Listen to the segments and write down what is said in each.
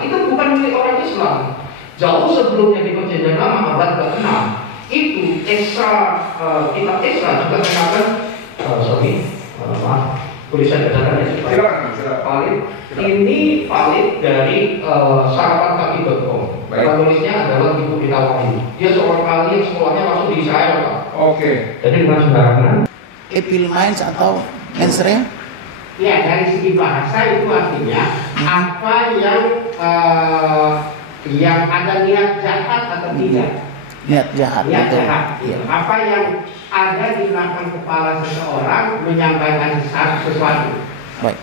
Islam. Itu bukan milik orang Islam. Jauh sebelumnya di Perjanjian Lama abad ke-6 itu kitab Esra juga mengatakan boleh saya bacakan ya supaya valid. Ini valid dari sarapankaki.com. Penulisnya adalah Ibu Rita Wahyu. Dia seorang ahli yang sekolahnya masuk di Israel, Pak. Oke. Jadi dengan sembarangan. Epilmines atau Mensre? Ya, dari segi bahasa itu artinya apa yang ada niat jahat atau tidak. Niat jahat. Niat betul. jahat. Ya. Apa yang ada di belakang kepala seseorang menyampaikan sesuatu. Baik.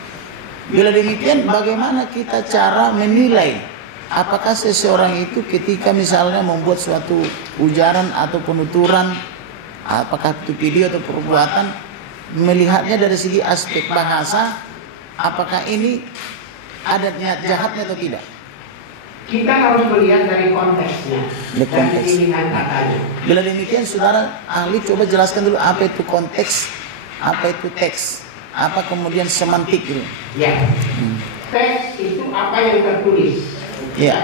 Bila demikian, bagaimana kita cara menilai apakah seseorang itu ketika misalnya membuat suatu ujaran atau penuturan, apakah itu video atau perbuatan, melihatnya dari segi aspek bahasa, apakah ini ada niat jahatnya atau tidak? Kita harus melihat dari konteksnya, dari pilihan katanya. Bila demikian, saudara ahli coba jelaskan dulu apa itu konteks, apa itu teks, apa kemudian semantik itu. Ya, teks itu apa yang tertulis. Ya.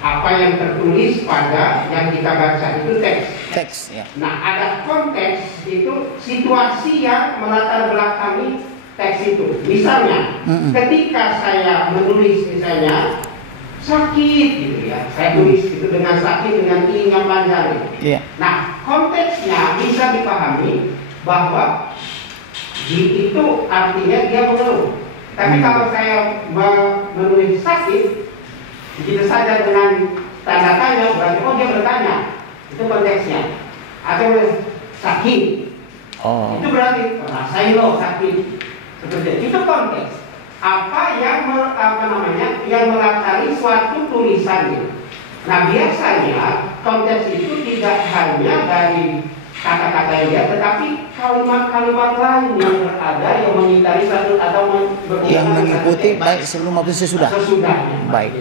Apa yang tertulis pada yang kita baca itu teks. Teks. Ya. Nah, ada konteks itu situasi yang melatar belakangi teks itu. Misalnya, ketika saya menulis misalnya sakit gitu ya, saya tulis itu dengan sakit dengan i yang panjang. Iya. Nah, konteksnya bisa dipahami bahwa itu artinya dia mengeluh. Tapi kalau saya menulis sakit begitu saja dengan tanda tanya, berarti oh dia bertanya. Itu konteksnya. Atau sakit. Oh. Itu berarti rasain lo sakit. Seperti itu konteks. Apa yang yang melatari suatu tulisan itu. Nah, biasanya konteks itu tidak hanya dari kata-kata yang dia, tetapi kalimat-kalimat lain yang berada yang mengitari satu atau yang mengikuti baik sebelum maupun sesudah. Sesudahnya. Baik.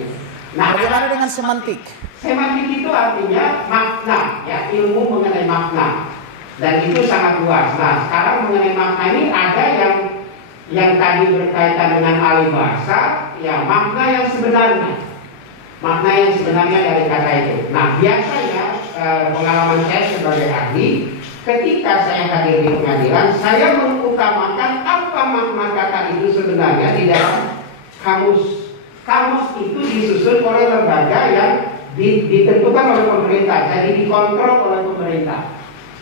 Nah, bagaimana dengan semantik? Semantik itu artinya makna, ya, ilmu mengenai makna. Dan itu sangat luas. Nah, sekarang mengenai makna ini ada yang tadi berkaitan dengan ahli bahasa, ya makna yang sebenarnya. Makna yang sebenarnya dari kata itu. Nah, biasanya pengalaman saya sebagai ahli, ketika saya hadir di pengadilan, saya mengutamakan apa makna kata itu sebenarnya di dalam kamus. Kamus itu disusun oleh lembaga yang ditentukan oleh pemerintah, jadi dikontrol oleh pemerintah.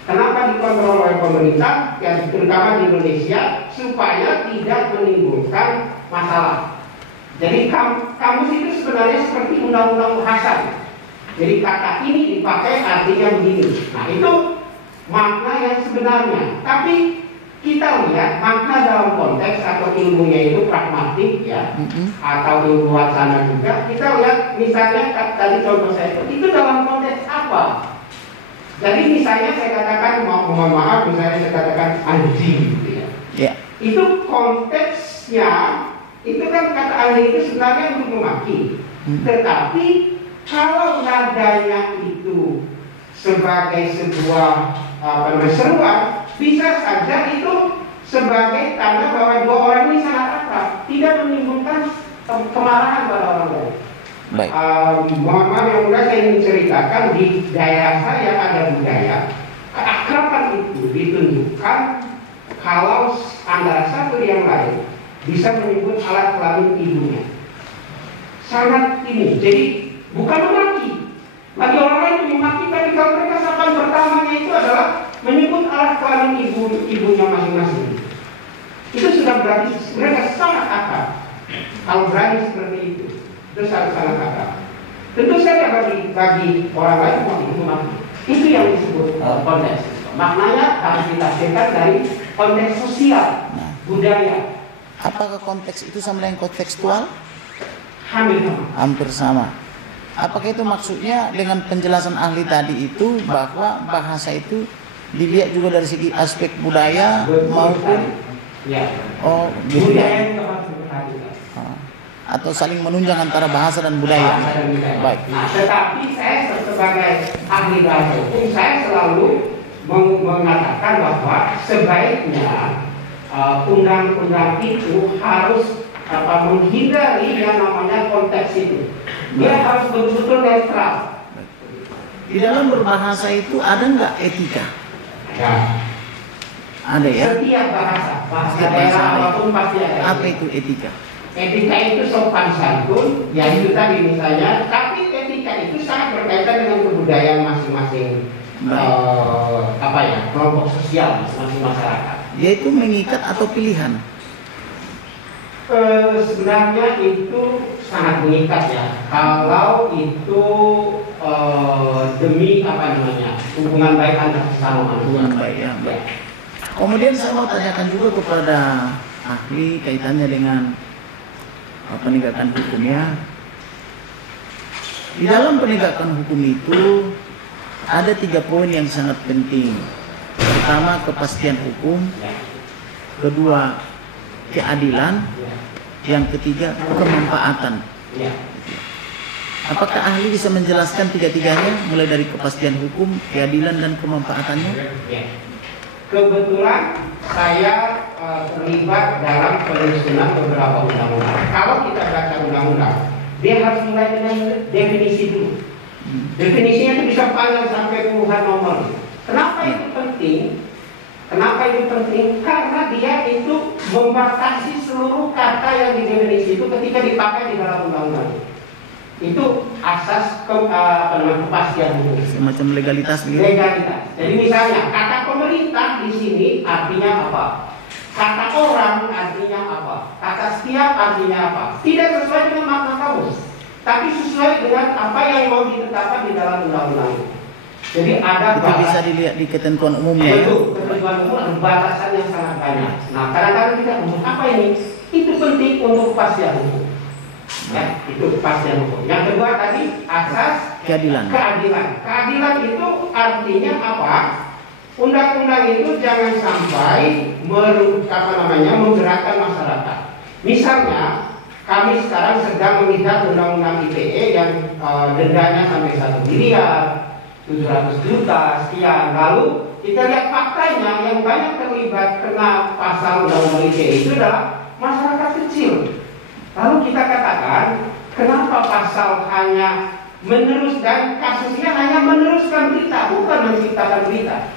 Kenapa dikontrol oleh pemerintah, ya, terutama di Indonesia, supaya tidak menimbulkan masalah. Jadi kamus itu sebenarnya seperti undang-undang bahasa. Jadi kata ini dipakai artinya begini. Nah, itu makna yang sebenarnya. Tapi kita lihat makna dalam konteks atau ilmunya itu pragmatik, ya, atau ilmu wacana juga. Kita lihat misalnya tadi contoh saya itu dalam konteks apa. Jadi misalnya saya katakan, mohon maaf, misalnya saya katakan anjing, gitu ya. Yeah. Itu konteksnya, itu kan kata anjing itu sebenarnya untuk memaki. Tetapi kalau nadanya itu sebagai sebuah seruan, bisa saja itu sebagai tanda bahwa dua orang ini sangat akrab, tidak menimbulkan kemarahan pada orang lain. Baik. Mohon maaf yang mudah saya ingin ceritakan, di daerah saya ada budaya keakraban itu ditunjukkan kalau antara satu yang lain bisa menyebut alat kelamin ibunya. Sangat ini. Jadi bukan memaki. Bagi orang lain itu memaki, tapi kalau mereka sapaan pertamanya itu adalah menyebut alat kelamin ibunya masing-masing. Itu sudah berarti mereka sangat akrab. Kalau berani seperti itu sangat akrab. Tentu saja bagi orang lain itu mati. Itu yang disebut konteks. Maknanya harus ditafsirkan dari konteks sosial, budaya. Apakah konteks itu sama dengan kontekstual? Hampir sama. Apakah itu maksudnya dengan penjelasan ahli tadi itu bahwa bahasa itu dilihat juga dari segi aspek budaya maupun budaya atau saling menunjang antara bahasa dan budaya. Baik. Nah, tetapi saya sebagai ahli bahasa hukum, saya selalu mengatakan bahwa sebaiknya undang-undang itu harus menghindari yang namanya konteks itu. Dia harus betul-betul netral. Di dalam berbahasa itu ada nggak etika? Ya. Ada ya? Setiap bahasa Setiap daerah bahasa ada. apapun pasti ada. Apa itu etika? Etika itu sopan santun, ya itu tadi misalnya. Tapi etika itu sangat berkaitan dengan kebudayaan masing-masing kelompok sosial masing-masing masyarakat. Dia itu mengikat atau pilihan? Sebenarnya itu sangat mengikat ya. Kalau itu demi hubungan baik antar sesama manusia. Hubungan baik ya. Baik. Kemudian saya mau tanyakan juga kepada ahli kaitannya dengan penegakan hukumnya. Di dalam penegakan hukum itu ada 3 poin yang sangat penting. Pertama, kepastian hukum. Kedua, keadilan. Yang ketiga, kemanfaatan. Apakah ahli bisa menjelaskan 3-tiganya, mulai dari kepastian hukum, keadilan, dan kemanfaatannya? Kebetulan saya terlibat dalam penyusunan beberapa undang-undang. Kalau kita baca undang-undang, dia harus mulai dengan definisi dulu. Definisinya itu bisa panjang sampai puluhan nomor. Kenapa itu penting? Kenapa itu penting? Karena dia itu membatasi seluruh kata yang di definisi itu ketika dipakai di dalam undang-undang. Itu asas kepastian hukum. Semacam legalitas gitu. Legalitas. Jadi misalnya kata pemerintah di sini artinya apa? Kata orang artinya apa? Kata setiap artinya apa? Tidak sesuai dengan makna kamus, tapi sesuai dengan apa yang mau ditetapkan di dalam undang-undang. Jadi ada itu bisa dilihat di ketentuan umumnya. Betul, ketentuan umum ada batasan yang sangat banyak. Nah, kadang-kadang kita untuk apa ini? Itu penting untuk kepastian hukum. Ya, itu kepastian hukum. Yang kedua tadi asas keadilan. Keadilan itu artinya apa? Undang-undang itu jangan sampai menggerakkan masyarakat. Misalnya kami sekarang sedang melihat undang-undang ITE yang dendanya sampai 1 miliar, 700 juta sekian. Lalu kita lihat faktanya yang banyak terlibat kena pasal undang-undang ITE itu adalah masyarakat kecil. Lalu kita katakan, kenapa pasal hanya meneruskan kasusnya hanya meneruskan berita, bukan menciptakan berita.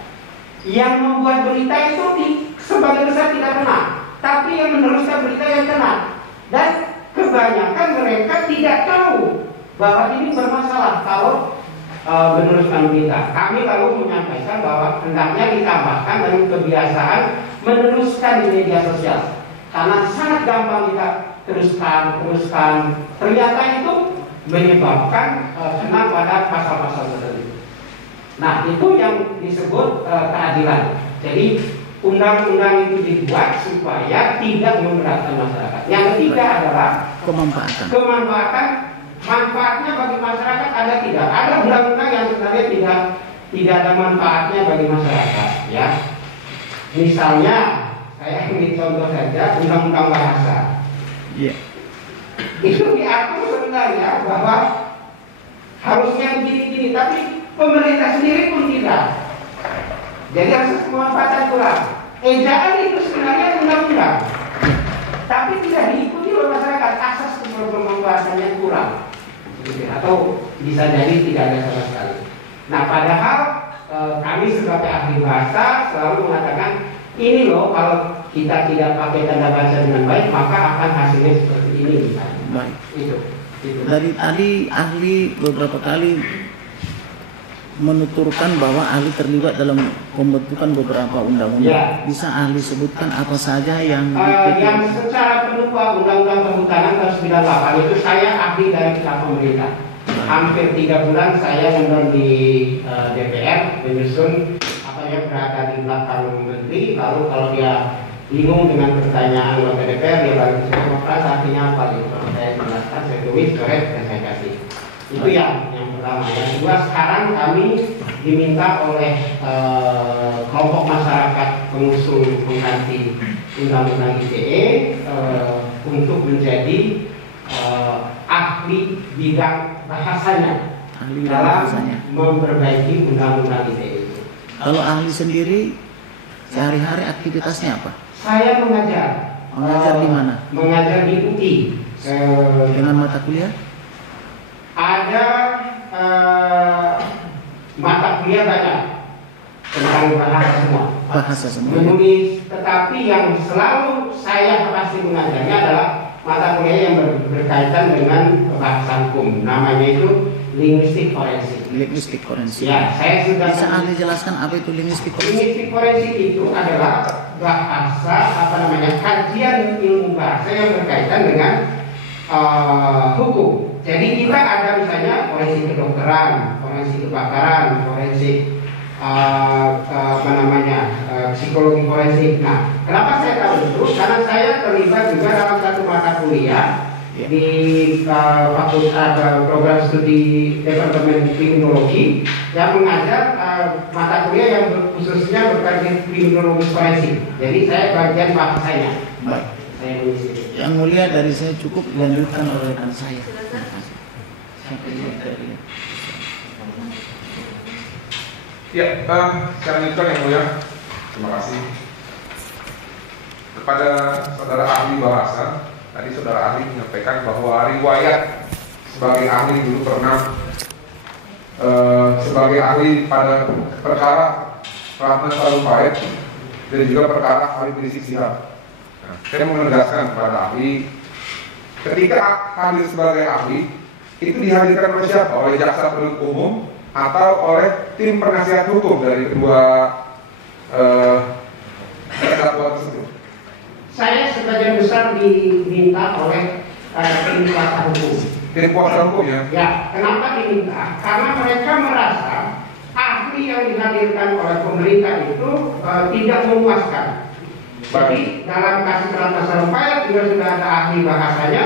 Yang membuat berita itu sebagian besar tidak kena, tapi yang meneruskan berita yang kena. Dan kebanyakan mereka tidak tahu bahwa ini bermasalah kalau meneruskan berita. Kami lalu menyampaikan bahwa hendaknya ditambahkan dengan kebiasaan meneruskan di media sosial, karena sangat gampang kita teruskan. Ternyata itu menyebabkan kena pada pasal-pasal tertentu. Nah, itu yang disebut keadilan. Jadi undang-undang itu dibuat supaya tidak memberatkan masyarakat. Yang ketiga adalah kemanfaatan. Manfaatnya bagi masyarakat ada tidak? Ada undang-undang yang sebenarnya tidak ada manfaatnya bagi masyarakat. Ya, misalnya saya ambil contoh saja undang-undang bahasa. Itu diatur sebenarnya bahwa harusnya begini-begini, tapi pemerintah sendiri pun tidak. Jadi asas kemanfaatan kurang. Ejaan itu sebenarnya undang-undang, tapi tidak diikuti oleh masyarakat. Asas kemanfaatannya kurang, atau bisa jadi tidak ada sama sekali. Nah, padahal kami sebagai ahli bahasa selalu mengatakan ini loh, kalau kita tidak pakai tanda baca dengan baik, maka akan hasilnya seperti ini. Baik. Itu. Dari tadi ahli beberapa kali menuturkan bahwa ahli terlibat dalam pembentukan beberapa undang-undang. Ya. Bisa ahli sebutkan apa saja yang yang secara penuh Undang-Undang Kehutanan tahun 98 itu saya ahli dari pihak pemerintah. Hampir 3 bulan saya menonton di DPR menyusun apa yang berada di belakang menteri. Lalu kalau dia bingung dengan pertanyaan anggota DPR, dia balik ke saya, artinya apa gitu. Saya jelaskan, saya tulis, coret, dan saya kasih. Itu yang pertama. Yang kedua, sekarang kami diminta oleh kelompok masyarakat pengusung pengganti Undang-Undang ITE untuk menjadi ahli bidang bahasanya dalam memperbaiki Undang-Undang ITE itu. Kalau ahli sendiri sehari-hari aktivitasnya apa? Saya mengajar. Mengajar di mana? Mengajar di UI. Dengan mata kuliah? Ada mata kuliah banyak tentang bahasa semua. Bahasa semua. Menulis, tetapi yang selalu saya pasti mengajarnya adalah mata kuliah yang berkaitan dengan bahasa hukum. Namanya itu linguistik forensik. Linguistik forensik. Ya, saya sudah. Bisa ahli jelaskan apa itu linguistik forensik? Linguistik forensik itu adalah bahasa, kajian ilmu bahasa yang berkaitan dengan hukum. Jadi kita ada misalnya forensik kedokteran, forensik kebakaran, forensik psikologi forensik. Nah, kenapa saya tahu itu? Karena saya terlibat juga dalam satu mata kuliah di fakultas program studi Departemen Kriminologi yang mengajar mata kuliah yang khususnya berkaitan kriminologi forensik. Jadi saya bagian bahasanya. Baik. Saya nulis itu. Yang mulia dari saya cukup dilanjutkan oleh rekan saya. Terima kasih. Sampai dari Ya, saya lanjutkan yang mulia. Terima kasih kepada saudara ahli bahasa. Tadi saudara ahli menyampaikan bahwa riwayat sebagai ahli dulu pernah sebagai ahli pada perkara Ratna Sarumpait dan juga perkara ahli Rizik Sihab. Nah, saya mau menegaskan kepada ahli, ketika hadir sebagai ahli itu dihadirkan oleh siapa? Oleh jaksa penuntut umum atau oleh tim penasihat hukum dari kedua terdakwa tersebut? Saya sebagian besar diminta oleh tim kuasa hukum. Tim kuasa hukum ya? Ya, kenapa diminta? Karena mereka merasa ahli yang dihadirkan oleh pemerintah itu tidak memuaskan. Jadi dalam kasus Ratna Sarumpait juga sudah ada ahli bahasanya,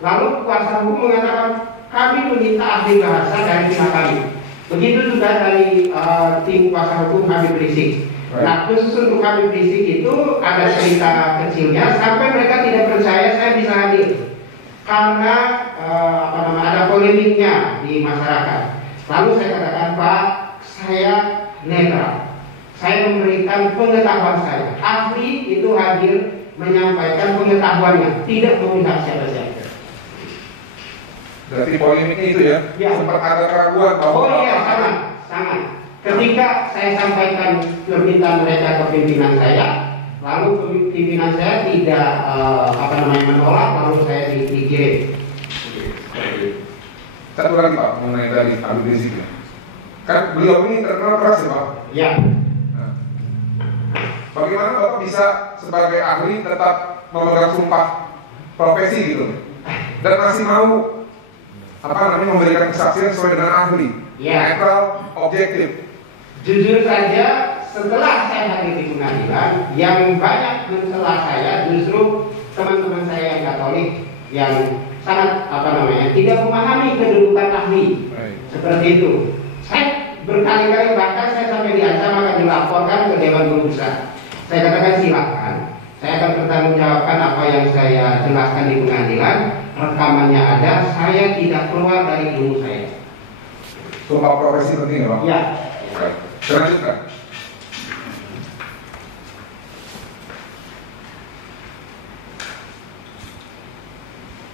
lalu kuasa hukum mengatakan kami meminta ahli bahasa dari pihak kami. Begitu juga dari tim kuasa hukum Habib Rizik. Nah, khusus untuk Habib Rizik itu ada cerita kecilnya sampai mereka tidak percaya saya bisa hadir karena ada polemiknya di masyarakat. Lalu saya katakan, Pak, saya netral. Saya memberikan pengetahuan saya. Ahli itu hadir menyampaikan pengetahuannya, tidak memihak siapa-siapa. Berarti polemiknya itu ya? Ya. Sempat ada keraguan bahwa sangat. Ketika saya sampaikan permintaan mereka ke pimpinan saya, lalu pimpinan saya tidak menolak, lalu saya dikirim. Satu lagi Pak, mengenai dari Habib Rizik ya. Kan beliau ini terkenal keras ya Pak? Ya. Nah, bagaimana Bapak bisa sebagai ahli tetap memegang sumpah profesi gitu dan masih mau memberikan kesaksian sesuai dengan ahli, netral, objektif? Jujur saja, setelah saya hadir di pengadilan, yang banyak mencela saya justru teman-teman saya yang Katolik yang sangat tidak memahami kedudukan ahli. Seperti itu. Saya berkali-kali bahkan saya sampai diancam akan dilaporkan ke Dewan Berusaha. Saya katakan silakan, saya akan bertanggungjawabkan apa yang saya jelaskan di pengadilan. Rekamannya ada, saya tidak keluar dari ilmu saya. Sumpah profesi penting ya Pak? Ya. Selanjutnya,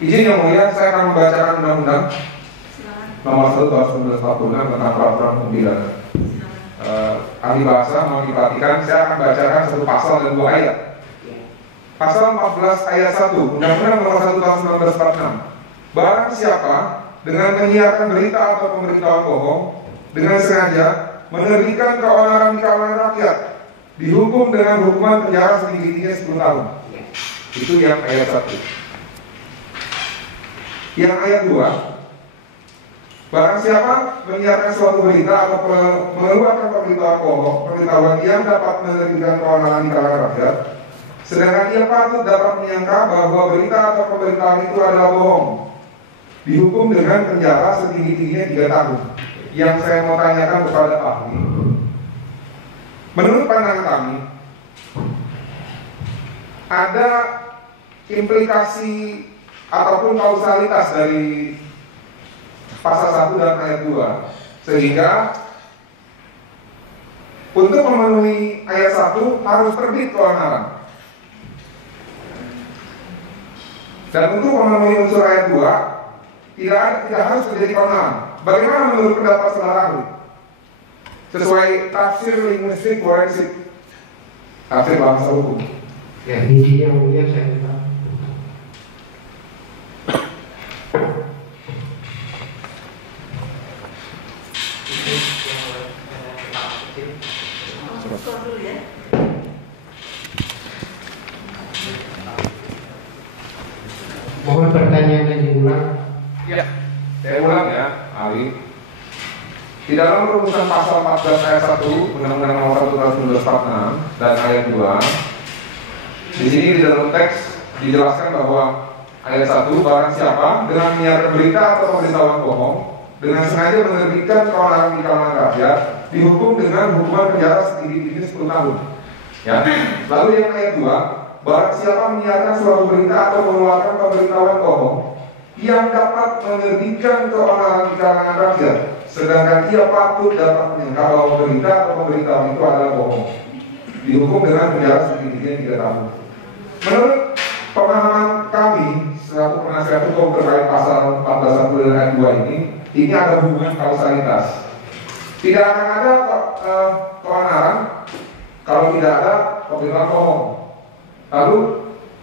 izin yang mulia, saya akan membacakan undang-undang nomor 1 tahun 1946 tentang peraturan pembidana. Ahli bahasa mau diperhatikan, saya akan bacakan satu pasal dan 2 ayat. Pasal 14 ayat 1 Undang-Undang nomor 1 tahun 1946. Barang siapa dengan menyiarkan berita atau pemberitahuan bohong dengan sengaja menerbitkan keonaran di kalangan rakyat dihukum dengan hukuman penjara setinggi-tingginya 10 tahun. Itu yang ayat 1. Yang ayat 2, barang siapa menyiarkan suatu berita atau mengeluarkan pemberitahuan yang dapat menerbitkan keonaran di kalangan rakyat, sedangkan ia patut dapat menyangka bahwa berita atau pemberitaan itu adalah bohong, dihukum dengan penjara setinggi-tingginya 3 tahun. Yang saya mau tanyakan kepada ahli, menurut pandangan kami, ada implikasi ataupun kausalitas dari pasal 1 dan ayat 2, sehingga untuk memenuhi ayat 1 harus terbit keonaran. Dan untuk memenuhi unsur ayat 2 tidak harus terjadi keonaran. Bagaimana menurut pendapat saudara ahli? Sesuai tafsir linguistik forensik, tafsir bahasa hukum. Ya, ini yang mulia saya minta. Mohon pertanyaannya diulang. Ya, saya ulang ya, Ali. Di dalam rumusan pasal 14 ayat 1 Undang-Undang Nomor 1 Tahun 1946 dan ayat 2, di sini di dalam teks dijelaskan bahwa ayat 1, barang siapa dengan menyiarkan berita atau pemberitahuan bohong dengan sengaja menerbitkan keonaran di kalangan rakyat dihukum dengan hukuman penjara setinggi-tingginya 10 tahun. Ya. Lalu yang ayat 2, barang siapa menyiarkan suatu berita atau mengeluarkan pemberitahuan bohong yang dapat menerbitkan keonaran di kalangan rakyat, sedangkan ia patut dapat menyangka bahwa berita atau pemberitahuan itu adalah bohong, dihukum dengan penjara setinggi-tingginya 3 tahun. Menurut pemahaman kami selaku penasihat hukum terkait pasal 14 dan ayat 2 ini ada hubungan kausalitas. Tidak akan ada keonaran kalau tidak ada pemberitahuan bohong. Lalu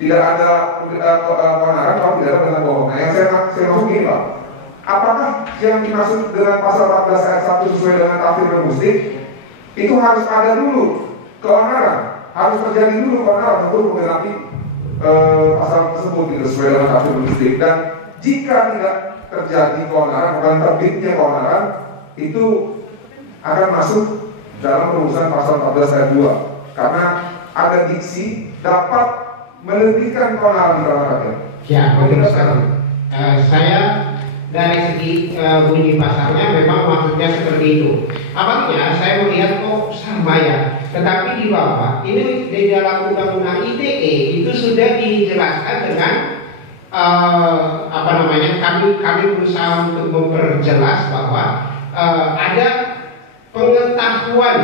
tidak ada keonaran kalau tidak ada pemberitahuan bohong. Nah, yang saya maksud gini Pak, apakah yang dimaksud dengan pasal 14 ayat 1 sesuai dengan tafsir linguistik itu harus ada dulu keonaran, harus terjadi dulu keonaran untuk menggenapi pasal tersebut itu sesuai dengan tafsir linguistik. Dan jika tidak terjadi keonaran, bukan terbitnya keonaran, itu akan masuk dalam rumusan pasal 14 ayat 2 karena ada diksi dapat menerbitkan keonaran dalam rakyat. Ya, betul sekali. Saya dari segi bunyi pasalnya memang maksudnya seperti itu. Apalagi saya melihat kok sama ya. Tetapi di bawah ini di dalam undang-undang ITE itu sudah dijelaskan dengan kami berusaha untuk memperjelas bahwa ada pengetahuan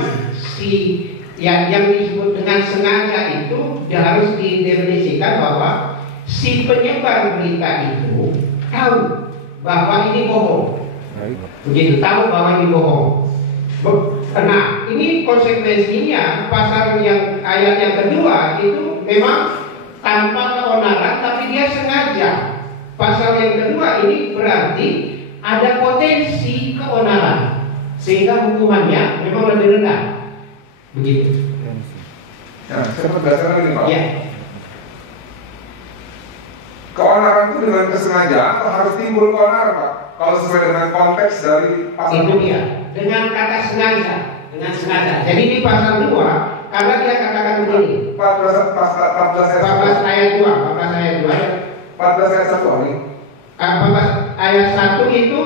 yang disebut dengan sengaja itu harus didefinisikan bahwa si penyebar berita itu tahu bahwa ini bohong. Begitu, tahu bahwa ini bohong. Nah, ini konsekuensinya pasal yang ayat yang kedua itu memang tanpa keonaran tapi dia sengaja. Pasal yang kedua ini berarti ada potensi keonaran sehingga hukumannya memang lebih rendah. Begitu. Nah, saya berdasarkan ini Pak. Ya. Keonaran itu dengan kesengajaan atau harus timbul keonaran Pak? Kalau sesuai dengan konteks dari pasal itu dia, dengan kata sengaja, dengan sengaja. Jadi di pasal 2, karena dia katakan begini. 14 ayat 2, 14 ayat 2 ya. 14 ayat 1 ini. 14 ayat 1 itu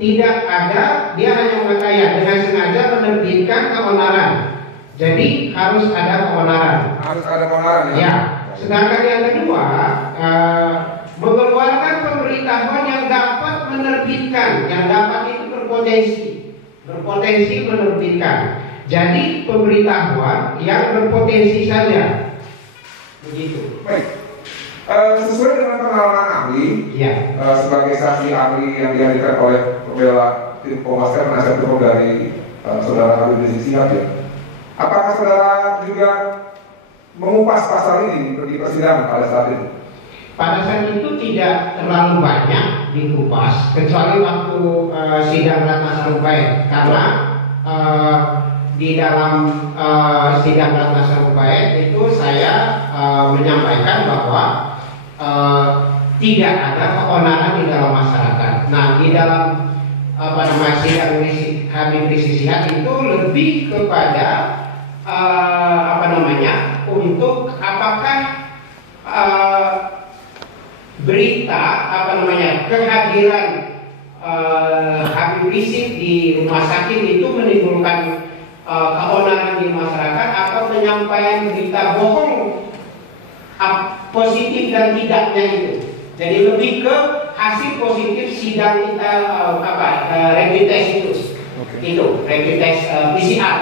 tidak ada, dia hanya mengatakan ya, dengan sengaja menerbitkan keonaran. Jadi harus ada keonaran. Harus ada keonaran ya. Ya. Sedangkan yang kedua, mengeluarkan pemberitahuan yang dapat menerbitkan, yang dapat itu berpotensi menerbitkan. Jadi pemberitahuan yang berpotensi saja. Begitu. Baik. Sesuai dengan pengalaman ahli, ya. Sebagai saksi ahli yang dihadirkan oleh pembela tim Kompas penasihat hukum dari saudara Habib Rizik Sihab ya. Apakah saudara juga mengupas pasal ini di persidangan pada saat itu? Pada saat itu tidak terlalu banyak dikupas, kecuali waktu sidang Ratna Sarumpait, karena di dalam sidang Ratna Sarumpait itu saya menyampaikan bahwa tidak ada keonaran di dalam masyarakat. Nah, di dalam sidang Habib Rizik Sihab itu lebih kepada untuk apakah berita kehadiran Habib Rizik di rumah sakit itu menimbulkan keonaran di masyarakat atau penyampaian berita bohong positif dan tidaknya itu. Jadi lebih ke hasil positif sidang kita rapid test itu. Itu rapid test PCR.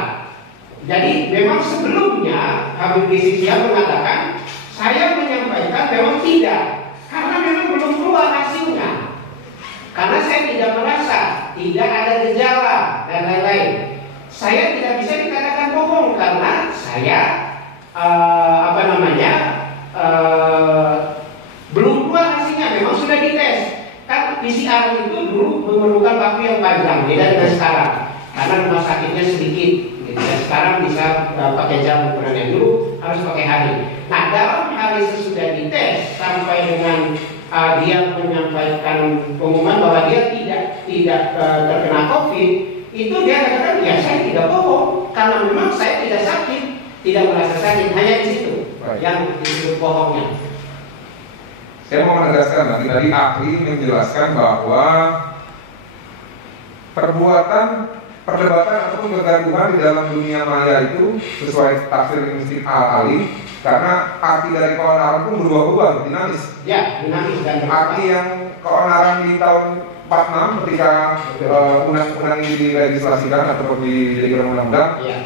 Jadi memang sebelumnya Habib Rizik Sihab mengatakan saya menyampaikan memang tidak, karena memang belum keluar hasilnya. Karena saya tidak merasa, tidak ada gejala dan lain-lain. Saya tidak bisa dikatakan bohong karena saya belum keluar hasilnya, memang sudah dites. Kan PCR itu dulu memerlukan waktu yang panjang, beda dengan sekarang. Karena rumah sakitnya sedikit, gitu. Dan sekarang bisa pakai jam ukuran yang dulu harus pakai hari. Nah, dalam hari sesudah dites sampai dengan dia menyampaikan pengumuman bahwa dia tidak terkena COVID, itu dia katakan ya saya tidak bohong karena memang saya tidak sakit, tidak merasa sakit, hanya di situ yang disebut bohongnya. Saya mau menegaskan tadi ahli menjelaskan bahwa perdebatan ataupun kegaduhan di dalam dunia maya itu sesuai tafsir linguistik ahli, karena arti dari keonaran pun berubah-ubah, dinamis. Ya, dinamis dan arti yang keonaran di tahun 46 ketika undang-undang ini dilegislasikan ataupun dijadikan undang-undang, ya,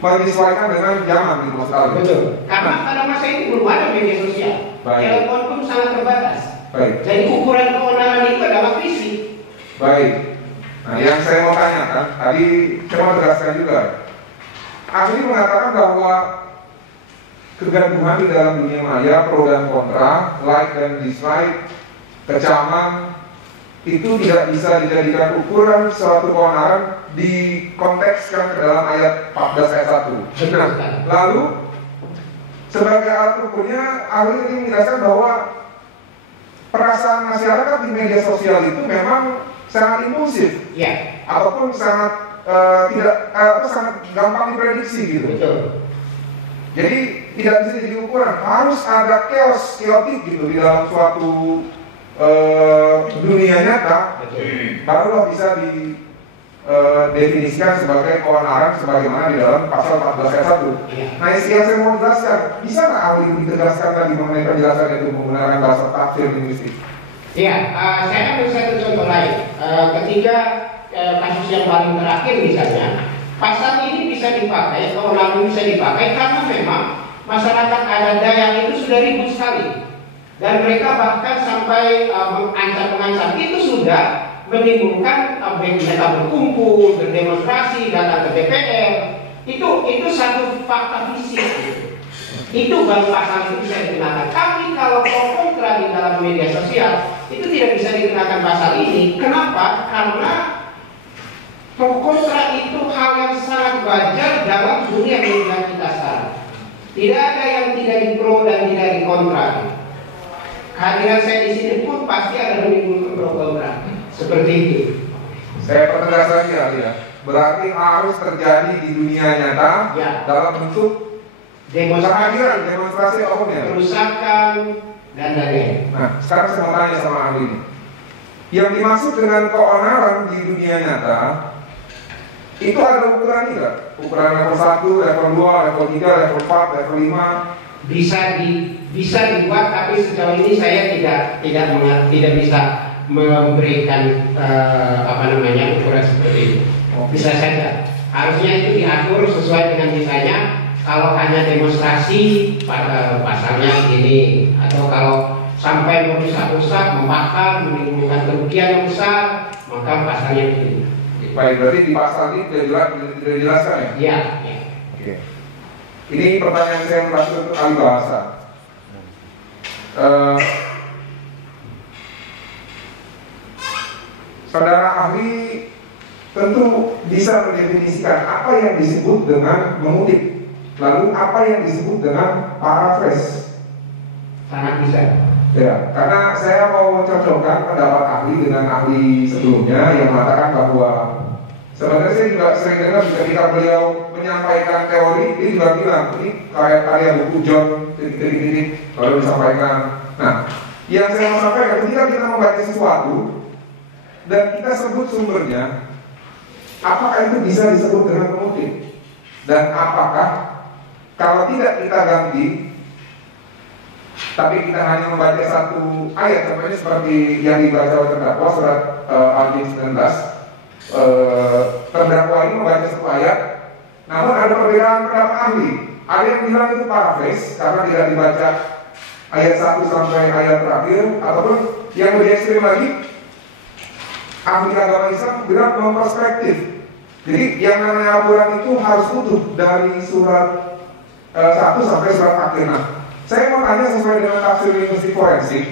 menyesuaikan dengan zaman di masa lalu. betul. Karena pada masa itu belum ada media sosial. Telepon pun sangat terbatas. Baik. Jadi ukuran keonaran itu adalah fisik. Baik. Nah, yang saya mau tanyakan, tadi saya mau tegaskan juga. Ahli mengatakan bahwa kegaduhan di dalam dunia maya, pro dan kontra, like dan dislike, kecaman, itu tidak bisa dijadikan ukuran suatu keonaran dikontekskan ke dalam ayat 14 ayat 1. Nah, lalu sebagai alat ukurnya, ahli ini menjelaskan bahwa perasaan masyarakat di media sosial itu memang sangat impulsif, ya, ataupun sangat sangat gampang diprediksi gitu. betul. Jadi tidak bisa jadi ukuran, harus ada chaotic gitu di dalam suatu dunia nyata, barulah bisa didefinisikan sebagai keonaran sebagaimana di dalam pasal 14 ayat 1. Ya. Nah, yang saya mau jelaskan, bisa nggak ahli ditegaskan tadi mengenai penjelasan itu menggunakan bahasa tafsir linguistik? Iya, saya ambil satu contoh lain. Ketika kasus yang paling terakhir misalnya, pasal ini bisa dipakai, keonaran ini bisa dipakai karena memang masyarakat adat Dayak itu sudah ribut sekali. Dan mereka bahkan sampai mengancam itu sudah menimbulkan mereka berkumpul, berdemonstrasi, datang ke DPR. Itu satu fakta fisik. Itu baru pasal itu bisa dikenakan. Tapi kalau kontra di dalam media sosial itu tidak bisa dikenakan pasal ini. Kenapa? Karena kontra itu hal yang sangat wajar dalam dunia media kita sekarang. Tidak ada yang tidak di pro dan tidak di kontra. Kehadiran saya di sini pun pasti ada menimbulkan pro kontra. Seperti itu. Saya pertegas lagi ya. Berarti harus terjadi di dunia nyata, ya, dalam bentuk demonstrasi apapun ya, kerusakan dan lain-lain. Nah, sekarang saya mau tanya sama ahli ini. Yang dimaksud dengan keonaran di dunia nyata itu ada ukuran tidak? Ukuran level 1, level 2, level 3, level 4, level 5? Bisa dibuat, tapi sejauh ini saya tidak bisa memberikan ukuran seperti itu. Bisa saja. Harusnya itu diatur sesuai dengan misalnya kalau hanya demonstrasi pada pasalnya begini, atau kalau sampai merusak-rusak, membakar, menimbulkan kerugian yang besar, maka pasalnya begini. Baik, berarti di pasal ini tidak dijelaskan ya? Iya. Ya. Oke. Ini pertanyaan saya yang terakhir untuk ahli bahasa. Saudara ahli tentu bisa mendefinisikan apa yang disebut dengan mengutip, lalu apa yang disebut dengan paraphrase. Sangat bisa. Ya, karena saya mau mencocokkan pendapat ahli dengan ahli sebelumnya yang mengatakan bahwa sebenarnya saya juga sering dengar ketika beliau menyampaikan teori, dia juga bilang ini karya buku John titik-titik lalu disampaikan. Nah, yang saya mau sampaikan ketika kita membaca sesuatu dan kita sebut sumbernya, apakah itu bisa disebut dengan mengutip? Dan apakah kalau tidak kita ganti, tapi kita hanya membaca satu ayat, contohnya seperti yang dibaca oleh terdakwa surat Al-Jin 19, terdakwa ini membaca satu ayat, namun ada perbedaan pendapat ahli. Ada yang bilang itu paraphrase karena tidak dibaca ayat 1 sampai ayat terakhir, ataupun yang lebih ekstrim lagi, ahli agama Islam benar memperspektif. Jadi yang namanya Al-Quran itu harus utuh dari surat 1 sampai surat akhir. Nah, saya mau tanya sesuai dengan tafsir linguistik forensik,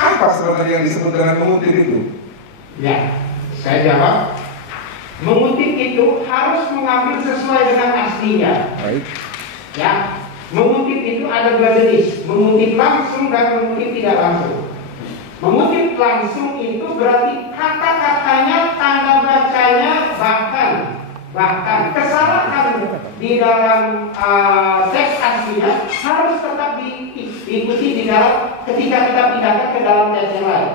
apa sebenarnya yang disebut dengan mengutip itu? Ya, saya jawab. Mengutip itu harus mengambil sesuai dengan aslinya. Baik. Ya, mengutip itu ada dua jenis, mengutip langsung dan mengutip tidak langsung. Mengutip langsung itu berarti kata-katanya, tanda bacanya, bahkan kesalahan di dalam teks aslinya harus tetap diikuti di dalam ketika kita pindahkan ke dalam teks yang lain.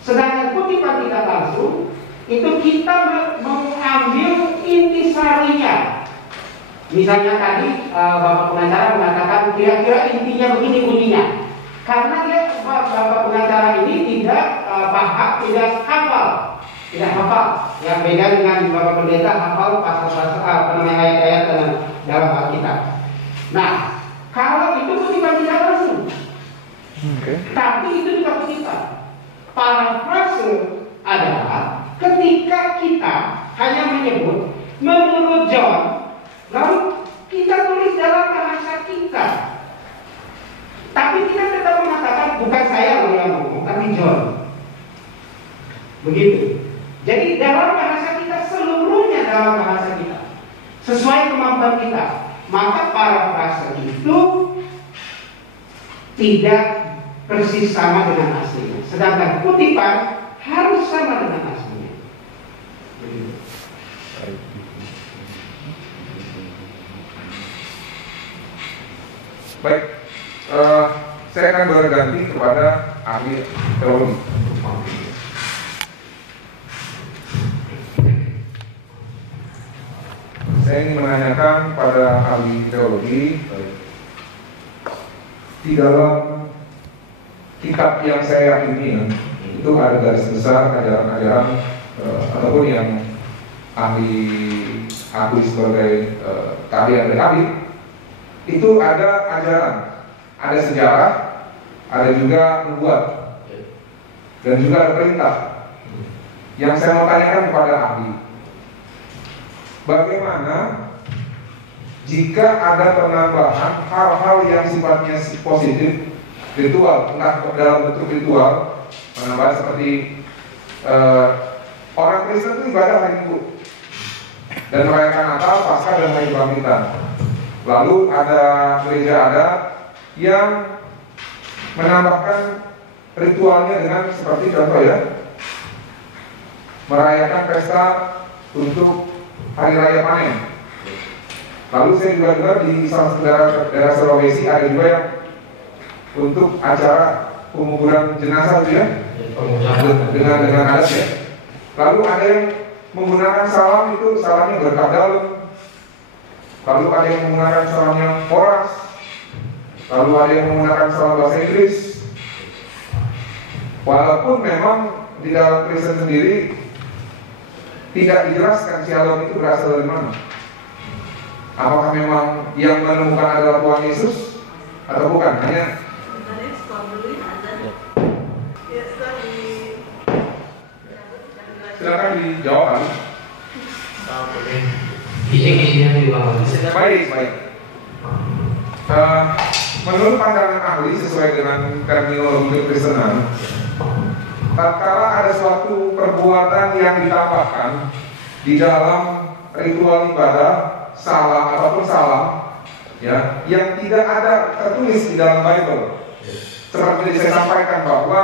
Sedangkan kutipan tidak langsung itu kita mengambil intisarinya. Misalnya tadi Bapak pengacara mengatakan kira-kira intinya begini bunyinya. Karena dia Bapak pengacara ini tidak paham, tidak hafal. Yang beda dengan Bapak pendeta hafal pasal-pasal ayat-ayat dalam Alkitab. Nah, kalau itu kutipan tidak langsung. Tapi itu juga kutipan. Parafrase adalah ketika kita hanya menyebut menurut John, lalu kita tulis dalam bahasa kita. Tapi kita tetap mengatakan bukan saya loh yang ngomong, tapi John. Begitu. Jadi dalam bahasa kita seluruhnya dalam bahasa kita sesuai kemampuan kita. Maka parafrase itu tidak persis sama dengan aslinya. Sedangkan kutipan harus sama dengan aslinya. Begitu. Baik, saya akan berganti kepada ahli teologi. Saya ingin menanyakan pada ahli teologi, di dalam kitab yang saya yakini itu ada garis besar ajaran-ajaran ataupun yang ahli akui sebagai keahlian ahli. Itu ada ajaran, ada sejarah, ada juga nubuat, dan juga ada perintah. Yang saya mau tanyakan kepada ahli, bagaimana jika ada penambahan hal-hal yang sifatnya positif, ritual, entah dalam bentuk ritual, penambahan seperti orang Kristen itu ibadah hari Minggu dan merayakan Natal, Paskah, dan Hari Kebangkitan. Lalu ada gereja yang menambahkan ritualnya dengan seperti contoh ya, merayakan pesta untuk hari raya panen. Lalu saya juga dengar di salah satu daerah Sulawesi ada juga yang untuk acara penguburan jenazah itu ya, dengan adat ya. Lalu ada yang menggunakan salam, itu salamnya berkah dalam. Lalu ada yang menggunakan salam yang horas. Lalu ada yang menggunakan salam bahasa Inggris. Walaupun memang di dalam Kristen sendiri tidak dijelaskan shalom itu berasal dari mana. Apakah memang yang menemukan adalah Tuhan Yesus atau bukan? Hanya silakan dijawab. Baik. Menurut pandangan ahli sesuai dengan terminologi kekristenan, tatkala ada suatu perbuatan yang ditambahkan di dalam ritual ibadah, salam ataupun salam, ya, yang tidak ada tertulis di dalam Bible. Seperti saya sampaikan bahwa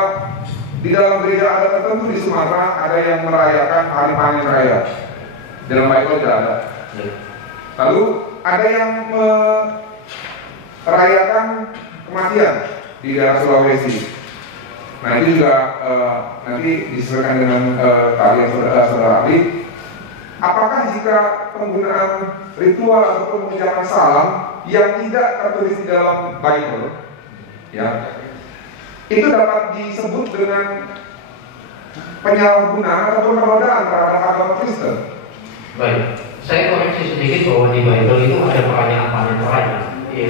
di dalam gereja ada tertentu di Sumatera ada yang merayakan hari panen raya. Dalam Bible tidak ada. Lalu ada yang merayakan kematian di daerah Sulawesi. Nah itu juga nanti disesuaikan dengan kalian saudara ahli. Apakah jika penggunaan ritual ataupun mengucapkan salam yang tidak tertulis di dalam Bible, ya, itu dapat disebut dengan penyalahgunaan ataupun penodaan terhadap agama Kristen? Baik, saya koreksi sedikit bahwa di Bible itu ada perayaan panen raya,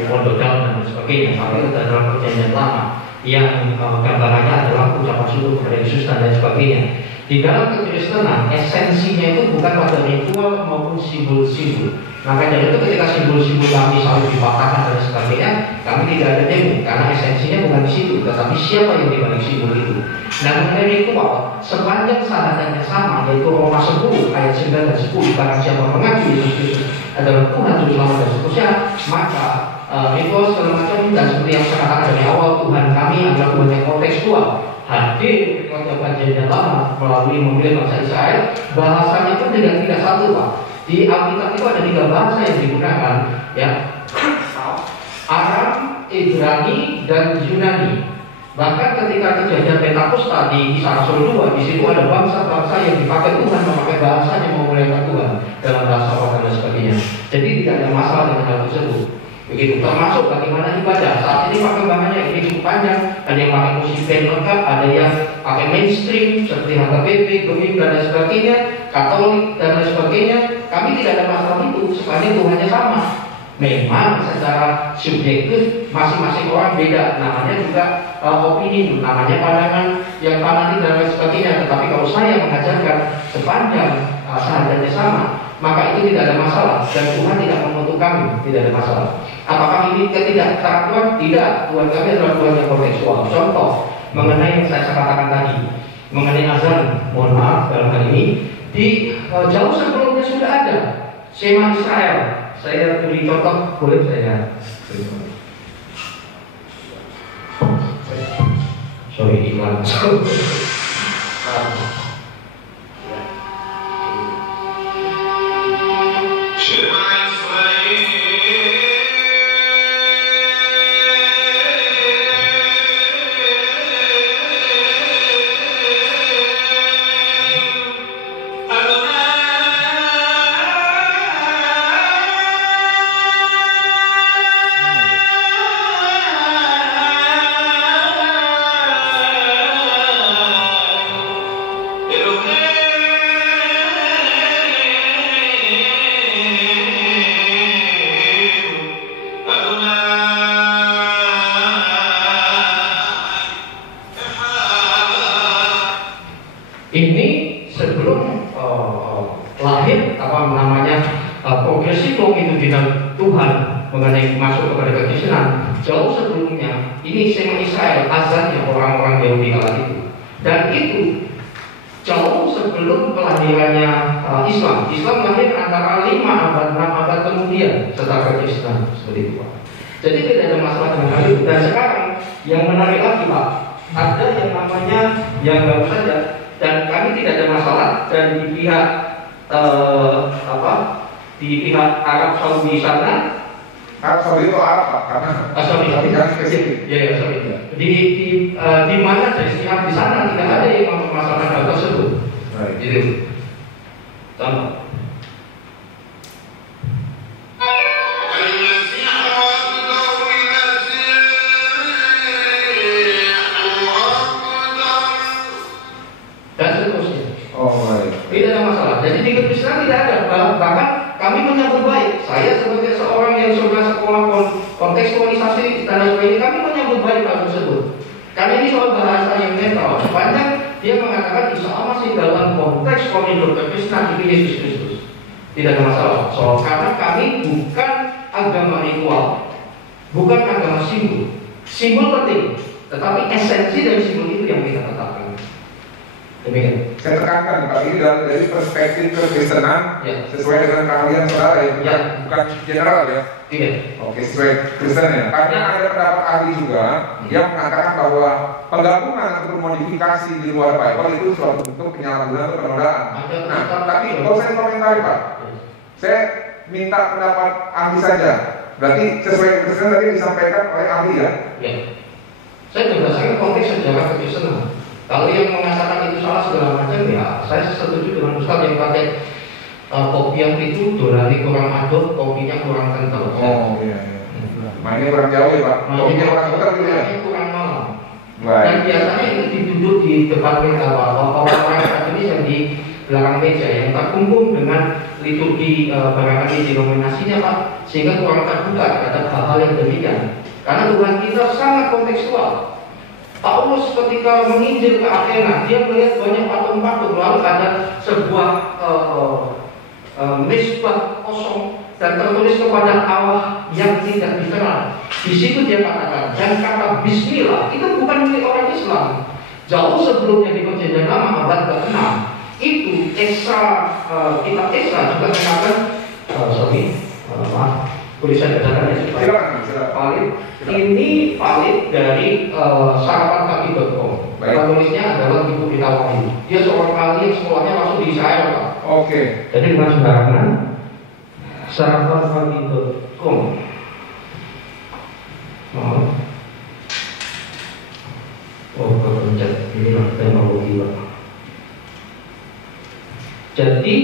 pondok daun dan sebagainya. Tapi itu adalah perjanjian lama yang gambarannya adalah ucapan syukur kepada Yesus dan lain sebagainya. Di dalam kekristenan, esensinya itu bukan pada ritual maupun simbol-simbol. Maka dari itu ketika simbol-simbol kami selalu dipatahkan dan sebagainya, kami tidak ada demo, karena esensinya bukan di situ, tetapi siapa yang dibalik simbol itu. Nah, mengenai ritual, sepanjang syahadatnya sama, yaitu Roma 10 ayat 9 dan 10, barang siapa mengaku Yesus Kristus adalah Tuhan, Juru Selamat dan seterusnya, maka ritual segala macam dan seperti yang saya katakan dari awal, Tuhan kami adalah Tuhan yang kontekstual, hadir di kota perjanjian lama melalui memilih bangsa Israel. Bahasanya pun tidak satu, Pak. Di Alkitab itu ada 3 bahasa yang digunakan, ya, Aram, Ibrani, dan Yunani. Bahkan ketika kejadian Pentakosta di Kisah Rasul 2, di situ ada bangsa-bangsa yang dipakai Tuhan memakai bahasanya memuliakan Tuhan dalam bahasa orang dan sebagainya. Jadi tidak ada masalah dengan hal tersebut. Begitu, termasuk bagaimana ibadah. Saat ini perkembangannya ini cukup panjang. Ada yang pakai musik band lengkap, ada yang pakai mainstream seperti HKBP, Gemim dan lain sebagainya, Katolik dan lain sebagainya. Kami tidak ada masalah itu, sepanjang Tuhannya sama. Memang secara subjektif masing-masing orang beda, namanya juga opini, namanya pandangan yang fanatik dan lain sebagainya. Tetapi kalau saya mengajarkan sepanjang syahadatnya sama, maka itu tidak ada masalah dan Tuhan tidak mengutuk kami, tidak ada masalah. Apakah ini ketidaktakuan? Tidak. Tuhan kami adalah Tuhan yang kontekstual. Contoh mengenai yang saya katakan tadi, mengenai azan, mohon maaf dalam hal ini di jauh sebelumnya sudah ada Shema Israel. Saya beri contoh, boleh saya? Sorry, iklan. Mengenai masuk kepada kekristenan jauh sebelumnya ini Shema Israel azannya orang-orang Yahudi kala itu, dan itu jauh sebelum kelahirannya Islam. Islam lahir antara 5 abad 6 abad kemudian setelah kekristenan, seperti itu, Pak. Jadi tidak ada masalah dengan hal itu. Dan sekarang yang menarik lagi, Pak, ada yang namanya yang baru saja, dan kami tidak ada masalah. Dan di pihak di pihak Arab Saudi sana, Arab Saudi itu Arab, Pak, karena sorry. Ya, sorry. Di mana saya istirahat di sana tidak ada yang mempermasalahkan hal tersebut. Baik. Gitu. Contoh. Dan seterusnya. Oh, baik. Tidak ada masalah. Jadi di kekristenan tidak ada. Bahkan kami menyambut baik. Saya sebagai seorang yang sudah sekolah kontekstualisasi dan sebagainya, kami menyambut baik hal tersebut. Karena ini soal bahasa yang netral. Sepanjang dia mengatakan Isa masih dalam konteks koridor kekristenan di Yesus Kristus, tidak ada masalah. Soal karena kami bukan agama ritual, bukan agama simbol. Simbol penting, tetapi esensi dari simbol itu yang kita tetapkan. Demikian. Saya tekankan, Pak, ini dari perspektif kekristenan, Ya. sesuai dengan keahlian saudara ya, bukan general ya. Iya. Oke, sesuai Kristen ya. Karena ada pendapat ahli juga yang mengatakan bahwa penggabungan atau modifikasi di luar Bible itu suatu bentuk penyalahgunaan atau penodaan. Nah, tapi kalau saya komentari, Pak, saya minta pendapat ahli saja. Berarti sesuai Kristen tadi disampaikan oleh ahli ya. Ya. Saya berdasarkan konteks sejarah kekristenan. Kalau yang mengatakan itu salah segala macam, ya saya setuju dengan Ustaz yang pakai kopi yang itu dolari kurang aduk, kopinya kurang kental. Oh iya. Mainnya kurang jauh ya, Pak. Kopinya kurang kental gitu ya. Kurang malam. Baik. Dan biasanya itu diduduk di depan meja, orang-orang akademis yang di belakang meja yang terkungkung dengan liturgi barangkali denominasinya, Pak, sehingga kurang terbuka terhadap hal-hal yang demikian. Karena Tuhan kita sangat kontekstual. Paulus ketika menginjil ke Athena, dia melihat banyak patung patung, lalu ada sebuah mesbah kosong dan tertulis kepada Allah yang tidak dikenal. Di situ dia katakan, dan kata Bismillah itu bukan milik orang Islam. Jauh sebelumnya di Perjanjian Lama abad ke-6 itu kitab Esra juga mengatakan, boleh saya bacakan ya supaya valid. Ini valid dari sarapankaki.com. Penulisnya adalah Ibu Rita Wahyu. Dia seorang ahli yang sekolahnya masuk di Israel, Pak. Oke. Jadi bukan sembarangan. Sarapankaki.com. Kepencet. Inilah teknologi, Pak. Jadi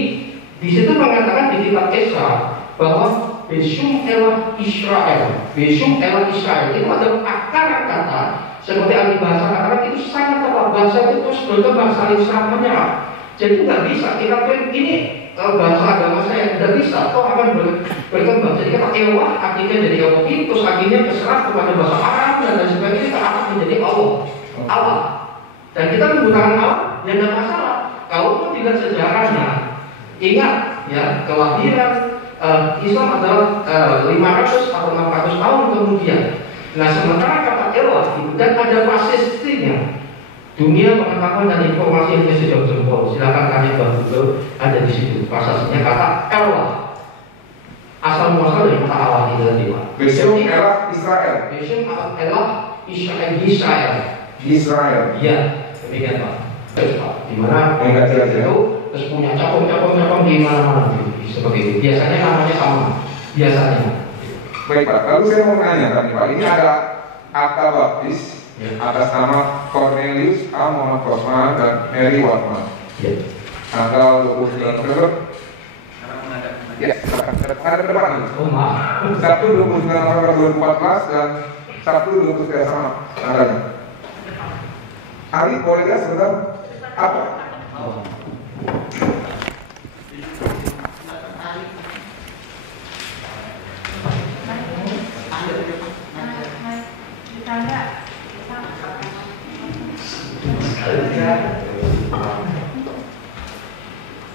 di situ mengatakan di kitab Esra bahwa Besum elah Israel. Besum elah Israel itu adalah akar kata seperti ahli bahasa katakan itu sangat tepat, bahasa itu terus berkembang saling serang menyerang. Jadi nggak bisa kita klaim ini bahasa agama saya, tidak bisa. Toh akan berkembang. Jadi kata elah artinya jadi Elohim, terus akhirnya keserap kepada bahasa Arab dan lain sebagainya, kita akan menjadi Allah. Dan kita menggunakan Allah, ya tidak masalah. Kalau pun tidak sejarahnya, ingat ya kelahiran Islam adalah 500 atau 600 tahun kemudian. Nah sementara kata elah itu dan ada prasestinya, dunia pengetahuan dan informasi yang sejauh jempol. Silakan tanya ke Google, ada di situ prasestinya kata elah. Asal muasal dari kata Allah itu tadi, Pak. Besum elah Israel. Besum elah Israel. Israel. Iya, demikian Pak. Terus Pak, di mana Enggak jelas ya. itu terus punya cabang di mana-mana seperti itu. Biasanya namanya sama. Biasanya. Baik Pak, lalu saya mau nanya Pak, ini ada akta baptis atas nama Cornelius A. Muhammad Rosman dan Mary Watman. Ya. Tanggal 29 November. Ya, ada depan. Oh maaf. Sabtu 29 November 2014 dan Sabtu 23 sama tanggalnya. Ali boleh lihat sebentar apa?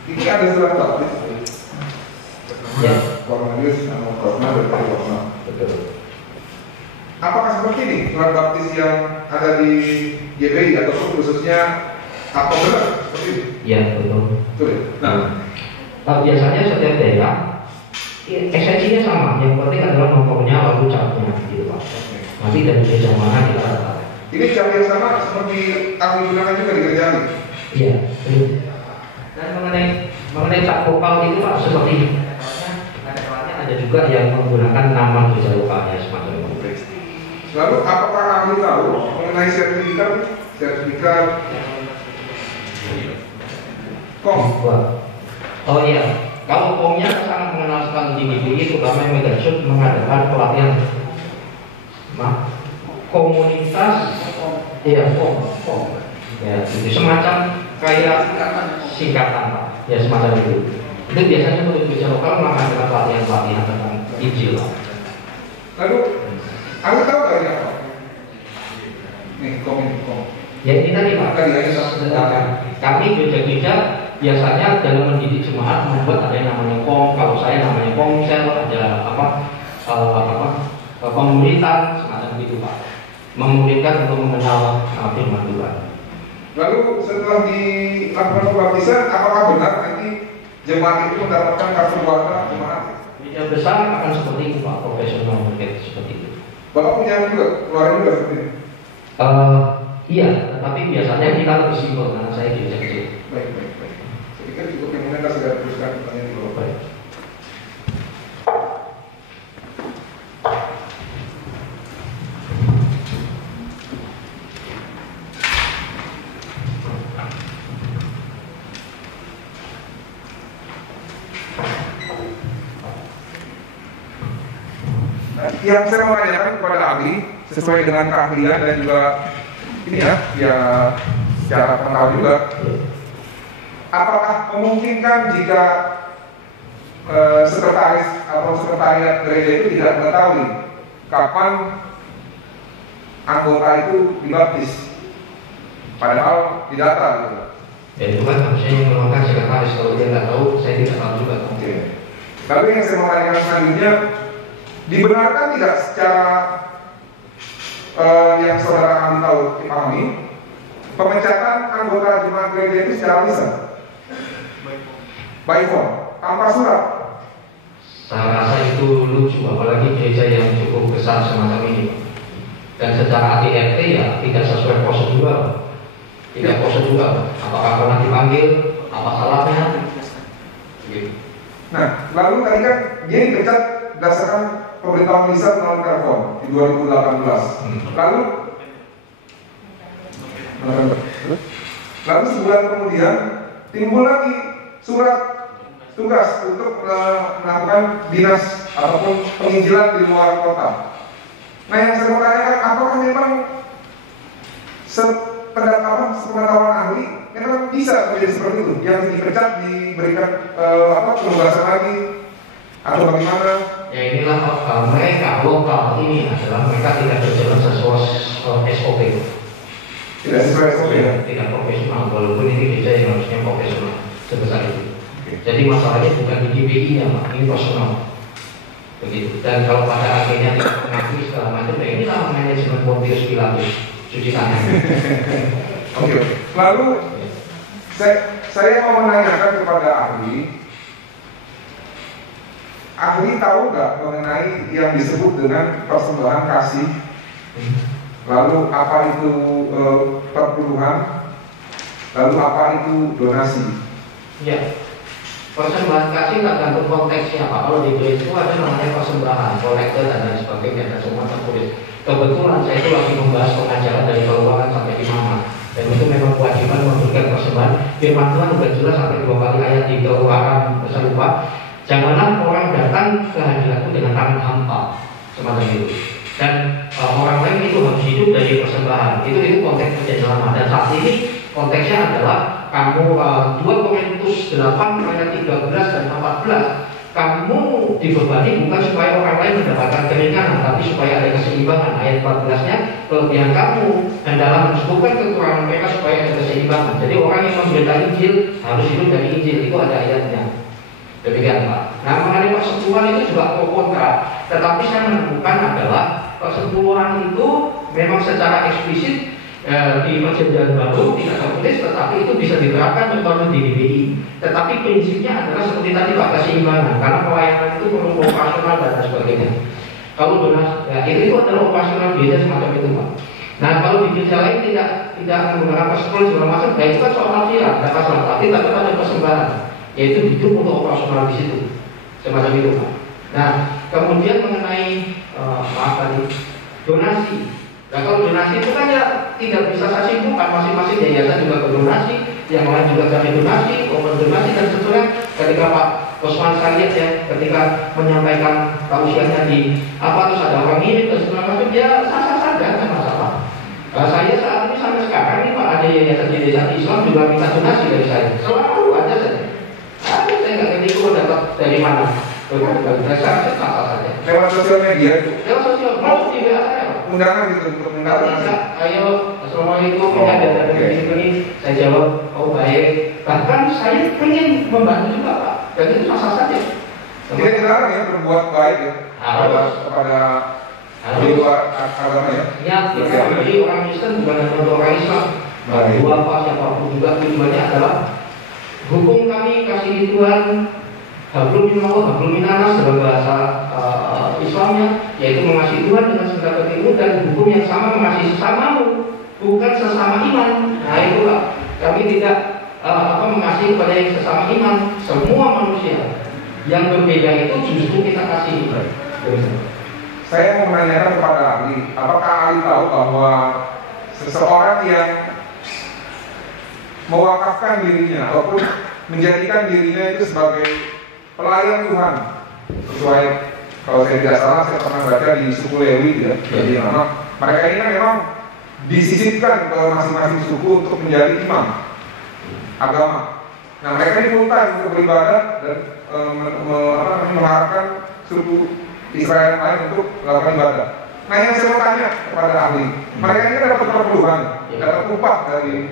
Ini ada surat baptis. Ya. Cornelius sama Rosman dari Rosman. Betul. Apakah seperti ini surat baptis yang ada di YBI atau khususnya apa benar seperti ini? Ya betul. Betul. Nah, biasanya setiap daerah esensinya sama. Yang penting adalah nomornya lalu capnya gitu Pak. Nanti dari gereja mana kita dapat. ini cap yang sama seperti kami gunakan juga di gereja ini. Iya. Betul. Dan mengenai cap lokal itu Pak seperti ada juga yang menggunakan nama gereja lokalnya semacam itu. Lalu apakah ahli tahu mengenai sertifikat KOM? Oh iya, kalau KOM-nya sangat mengenal sekali di GBI, terutama yang Megasud mengadakan pelatihan komunitas, ya KOM, ya itu semacam kayak singkatan Pak, ya semacam itu. Itu biasanya untuk gereja lokal mengadakan pelatihan tentang Injil. Lalu ahli tahu nggak ini apa? Nih KOM. Ya ini tadi Pak, kami gereja-gereja biasanya dalam mendidik jemaat membuat ada yang namanya KOM. Kalau saya namanya komsel, ada pemuritan semacam itu Pak, memuridkan untuk mengenal firman Tuhan. Lalu setelah dilakukan pembaptisan, apakah benar nanti jemaat itu mendapatkan kartu warna jemaat? Gereja besar akan seperti itu Pak, profesional mungkin seperti itu. Bapak punya juga, keluarga juga seperti ini? Iya, tetapi biasanya kita lebih simpel karena saya gereja kecil. Baik. Saya pikir cukup yang mulia sudah teruskan pertanyaan di bawah. Baik. Yang saya mau tanyakan kepada ahli sesuai dengan keahlian dan juga ini ya secara pengetahuan juga, apakah memungkinkan jika sekretaris atau sekretariat gereja itu tidak mengetahui kapan anggota itu dibaptis, padahal didata gitu. Ya itu kan harusnya yang melakukan sekretaris, kalau dia nggak tahu, saya tidak tahu juga. Oke. Tapi yang saya mau tanyakan selanjutnya, dibenarkan tidak secara yang saudara ahli tahu dipahami, pemecatan anggota jemaat gereja itu secara lisan, by phone, tanpa surat? Saya rasa itu lucu, apalagi gereja yang cukup besar semacam ini. Dan secara ADRT ya tidak sesuai prosedur. Tidak prosedur. Apakah pernah dipanggil? Apa salahnya? Gitu. Nah, lalu tadi kan dia dipecat berdasarkan pemberitahuan lisan melalui telepon di 2018. Lalu sebulan kemudian timbul lagi surat tugas untuk melakukan dinas ataupun penginjilan di luar kota. Nah, yang saya mau tanyakan, apakah memang sepengetahuan ahli memang bisa menjadi seperti itu? Yang dipecat diberikan penugasan lagi atau bagaimana? Ya inilah mereka lokal ini adalah mereka tidak berjalan sesuai SOP. Tidak sesuai SOP ya? Tidak profesional, walaupun ini gereja yang harusnya profesional sebesar itu. Jadi masalahnya bukan di GPI-nya, ini personal. Begitu. Dan kalau pada akhirnya tidak mengakui segala macam, ya inilah manajemen Pontius Pilatus, cuci tangan. Oke. Lalu saya mau menanyakan kepada ahli tahu nggak mengenai yang disebut dengan persembahan kasih? Lalu apa itu perpuluhan? Lalu apa itu donasi? Ya. Persembahan kasih tergantung konteksnya apa. Kalau di gereja itu ada namanya persembahan, kolektor dan lain sebagainya, dan semua tertulis. Kebetulan saya itu lagi membahas pengajaran dari keuangan sampai imamat, dan itu memang kewajiban memberikan persembahan. Firman Tuhan sudah jelas sampai 2 kali ayat di keuangan serupa. Janganlah orang datang ke hadiratku dengan tangan hampa, semacam itu. Dan orang lain itu harus hidup dari persembahan. Itu konteks perjanjian lama. Dan saat ini konteksnya adalah kamu 2 Korintus 8 ayat 13 dan 14. Kamu dibebani bukan supaya orang lain mendapatkan keringanan, tapi supaya ada keseimbangan. Ayat 14-nya, kelebihan kamu dan dalam menyembuhkan kekurangan mereka supaya ada keseimbangan. Jadi orang yang memberitakan Injil harus hidup dari Injil. Itu ada ayatnya. Demikian Pak. Nah, mengenai persepuluhan itu juga pro kontra. Tetapi saya menemukan adalah persepuluhan itu memang secara eksplisit di perjanjian baru tidak tertulis, tetapi itu bisa diterapkan contohnya di DBI. Tetapi prinsipnya adalah seperti tadi Pak, keseimbangan, karena pelayanan itu perlu operasional dan sebagainya. Kalau donasi, ya, itu adalah operasional gereja semacam itu Pak. Nah, kalau di gereja lain tidak menggunakan persepuluhan segala macam, ya itu kan soal nafsiran, tidak masalah. Tapi tetap ada persembahan, yaitu hidup untuk operasional di situ, semacam itu Pak. Nah, kemudian mengenai donasi. Nah, kalau donasi itu kan ya tidak bisa saya simpulkan, masing-masing yayasan juga berdonasi, yang lain juga cari donasi, donasi dan seterusnya. Ketika Pak Osman saya lihat ya, ketika menyampaikan tausiahnya di terus ada orang ini dan segala macam, dia sah-sah saja, tidak masalah. Saya saat ini sampai sekarang ini Pak, ada yayasan Islam juga minta donasi dari saya, selalu ada saja. Saya nggak ngerti itu dapat dari mana. Saya sah-sah saja. Lewat sosial media itu? Lewat sosial, mau di WA saya. Undangan gitu untuk minta donasi. Ayo, assalamualaikum, ada ini, saya jawab, oh baik. Bahkan saya ingin membantu juga Pak, dan itu sah saja. Tidak dilarang ya berbuat baik ya kepada di luar agama ya. Ya, jadi orang Kristen bukan hanya untuk orang Islam. Bahwa apa siapapun juga tujuannya adalah hukum kami kasih Tuhan. Hablum minallah, hablum minanas dalam bahasa Islamnya, yaitu mengasihi Tuhan dengan segala hatimu, dan hukum yang sama mengasihi sesamamu, bukan sesama iman. Nah itulah kami tidak mengasihi kepada yang sesama iman, semua manusia. Yang berbeda itu justru kita kasih. Saya mau menanyakan kepada ahli, apakah ahli tahu bahwa seseorang yang mewakafkan dirinya ataupun menjadikan dirinya itu sebagai pelayan Tuhan, sesuai kalau saya tidak salah saya pernah baca di suku Lewi ya, jadi mereka ini kan memang disisipkan ke masing-masing suku untuk menjadi imam agama. Nah mereka ini full time untuk beribadah dan mengharapkan suku Israel yang lain untuk melakukan ibadah. Nah yang saya mau tanya kepada ahli, mereka ini dapat perpuluhan, dapat upah dari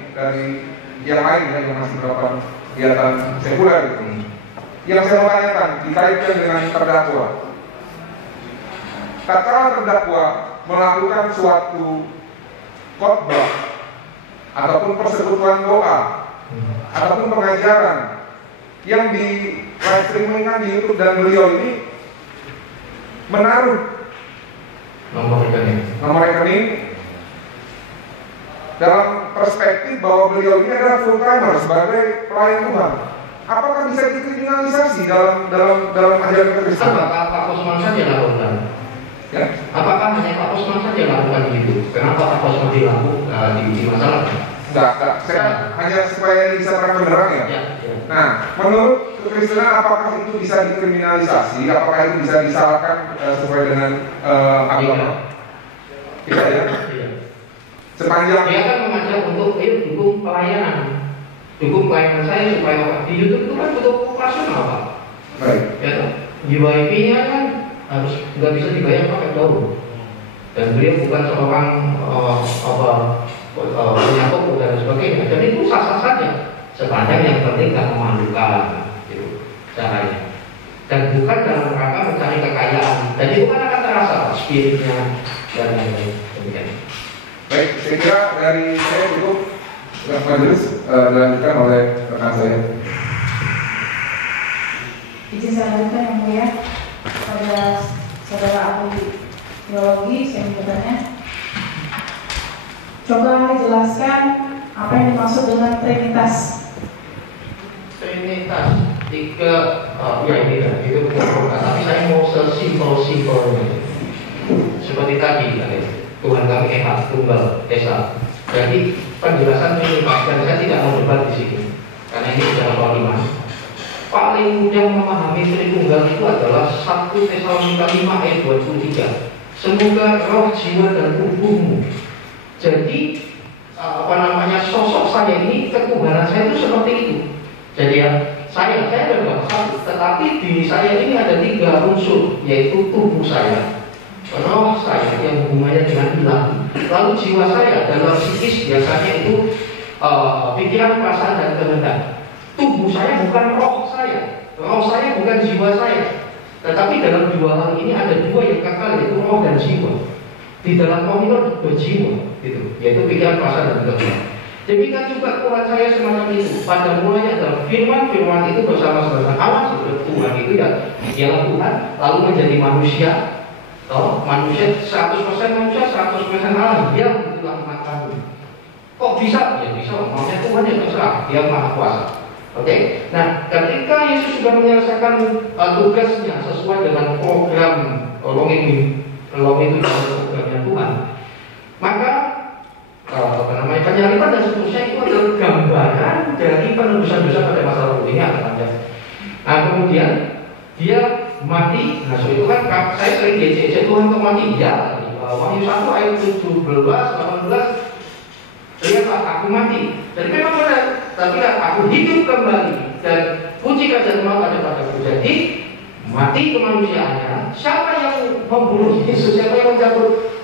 yang lain ya, yang masih melakukan kegiatan sekuler gitu. Yang saya mau tanyakan dikaitkan dengan terdakwa. Tatkala terdakwa melakukan suatu khotbah ataupun persekutuan doa ataupun pengajaran yang di live streamingkan di YouTube dan beliau ini menaruh nomor rekening dalam perspektif bahwa beliau ini adalah full timer sebagai pelayan Tuhan. Apakah bisa dikriminalisasi dalam ajaran Kristen? Apakah Pak Kosman saja lakukan? Ya? Apakah hanya Pak Kosman saja lakukan itu? Kenapa Pak Kosman dilakukan di masalah? Enggak. Saya hanya supaya bisa terang benderang ya. Nah, menurut kekristenan apakah itu bisa dikriminalisasi? Apakah itu bisa disalahkan sesuai dengan agama? Tidak ya? Sepanjang dia kan mengajak untuk dukung pelayanan saya supaya di YouTube itu kan butuh operasional Pak. Baik. Ya, di WiFi-nya kan harus nggak bisa dibayar pakai daun. Dan beliau bukan seorang punya toko dan sebagainya. Jadi itu sah-sah saja. Sepanjang yang penting nggak memalukan, gitu caranya. Dan bukan dalam rangka mencari kekayaan. Jadi itu kan akan terasa spiritnya dan lain-lain. Demikian. Baik, saya kira dari saya cukup majelis dilanjutkan oleh rekan saya. Izin saya lanjutkan yang mulia pada saudara ahli teologi, saya bertanya, coba jelaskan apa yang dimaksud dengan Trinitas. Trinitas tiga, ya ini kan itu tapi saya mau sesimpel-simpelnya. Seperti tadi, Tuhan kami Esa, Tunggal, Esa. Jadi penjelasan Trinitas dan saya tidak mau debat di sini karena ini adalah soal iman. Paling mudah memahami Tritunggal itu adalah 1 Tesalonika 5 ayat 23. Semoga roh, jiwa dan tubuhmu. Jadi sosok saya ini, ketuhanan saya itu seperti itu. Jadi ya, saya adalah satu, tetapi diri saya ini ada 3 unsur, yaitu tubuh saya, roh saya yang hubungannya dengan ilahi, lalu jiwa saya dalam psikis biasanya itu pikiran, perasaan dan kehendak. Tubuh saya bukan roh saya bukan jiwa saya. Tetapi dalam 2 hal ini ada 2 yang kekal, yaitu roh dan jiwa. Di dalam roh itu berjiwa, gitu, yaitu pikiran, perasaan dan kehendak. Demikian juga Tuhan saya semacam itu. Pada mulanya adalah firman itu bersama-sama Allah sebagai Tuhan itu ya, ialah Tuhan, lalu menjadi manusia. Manusia 100% manusia, 100% Allah. Dia itulah makamu. Kok bisa? Ya bisa. Maksudnya Tuhan yang terserah. Dia maha kuasa. Oke. Nah, ketika Yesus sudah menyelesaikan tugasnya sesuai dengan program Elohim itu programnya Tuhan, maka penyaliban dan seterusnya itu adalah gambaran dari penebusan dosa pada masa lalu. Ini akan panjang. Nah, kemudian dia mati. Nah, so itu kan saya sering diejek Tuhan untuk mati. Ya, Wahyu 1 ayat 17, 18. Lihatlah aku mati. Jadi memang benar. Tapi aku hidup kembali dan puji kerajaan maut ada padaku. Jadi mati kemanusiaannya. Siapa yang membunuh Yesus? Siapa yang mencabut?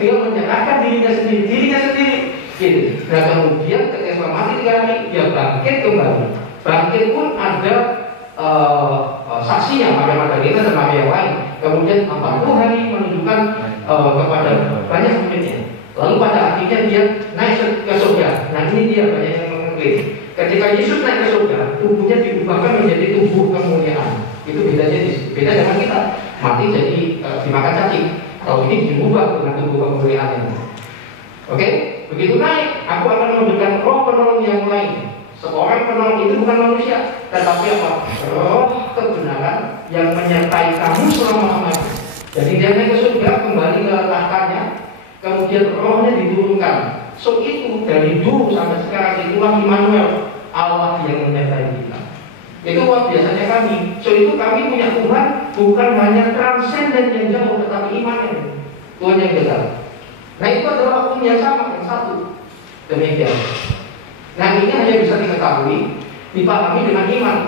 Dia menyerahkan dirinya sendiri. Gitu. Nah, kemudian ketika mati 3 hari, dia bangkit kembali. Bangkit pun ada saksinya, Maria Magdalena dan Maria yang lain. Kemudian 40 hari menunjukkan kepada banyak muridnya. Lalu pada akhirnya dia naik ke surga. Nah, ini dia banyak yang mengklaim. Ketika Yesus naik ke surga, tubuhnya diubahkan menjadi tubuh kemuliaan. Itu beda dengan kita. Mati jadi dimakan cacing. Kalau ini diubah dengan tubuh kemuliaan. Oke? Begitu naik, aku akan memberikan roh penolong yang lain. Seorang penolong itu bukan manusia, tetapi apa? Roh kebenaran yang menyertai kamu selama-lamanya. Jadi dia naik ke surga, kembali ke tahtanya, kemudian rohnya diturunkan. So itu dari dulu sampai sekarang itulah Immanuel, Allah yang menyertai kita. Itu biasanya kami. So itu kami punya Tuhan bukan hanya transenden yang jauh, tetapi imanen. Tuhan yang dekat. Nah itu adalah hukum yang sama, yang satu. Demikian. Nah ini hanya bisa diketahui, dipahami dengan iman.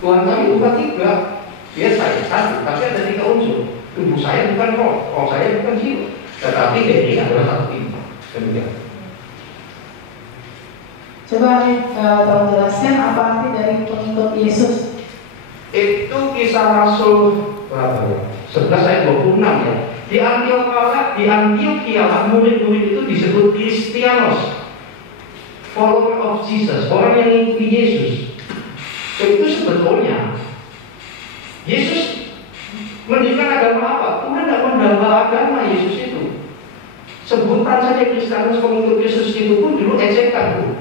Tuhan kami bukan 3, dia saya 1, tapi ada 3 unsur. Tubuh saya bukan roh saya bukan jiwa. Tetapi ini adalah satu iman. Demikian. Coba tolong jelaskan apa arti dari pengikut Yesus. Itu Kisah Rasul berapa ya? 11 ayat 26 ya. Di Antioquia murid-murid itu disebut Kristianos, follower of Jesus, orang yang mengikuti Yesus. Itu sebetulnya Yesus mendirikan agama apa? Tuhan tidak menambah agama Yesus itu. Sebutan saja Kristianos, pengikut Yesus itu pun dulu ejekan tuh.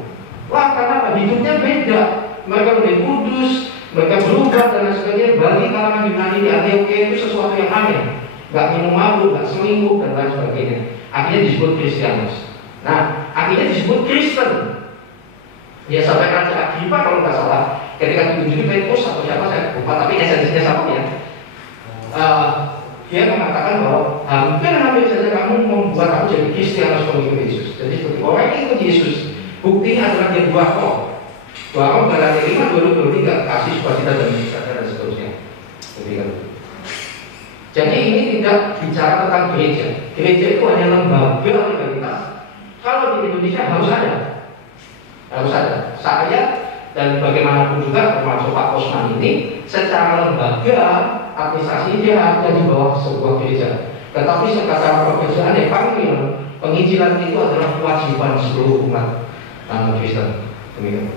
Wah, karena apa? Hidupnya beda. Mereka lebih kudus, mereka berubah dan sebagainya. Bagi kalangan Yunani di Antioquia itu sesuatu yang aneh. Gak minum mabuk, gak selingkuh dan lain sebagainya. Akhirnya disebut Kristianos. Nah, akhirnya disebut Kristen. Ya sampai Raja Agripa kalau nggak salah, ketika ditunjukin Petrus atau siapa saya lupa, tapi esensinya sama ya. Dia mengatakan bahwa hampir saja kamu membuat aku jadi Kristianos, pengikut Yesus. Jadi seperti orang yang ikut Yesus, buktinya adalah dia buah roh. Buah roh Galatia 5:22-23, kasih, sukacita dan sejahtera dan seterusnya. Jadi ini tidak bicara tentang gereja. Gereja itu hanya lembaga legalitas. Kalau di Indonesia harus ada. Saya dan bagaimanapun juga termasuk Pak Osman ini secara lembaga administrasi dia ada di bawah sebuah gereja. Tetapi secara pekerjaan penginjilan itu adalah kewajiban seluruh umat Kristen. Demikian.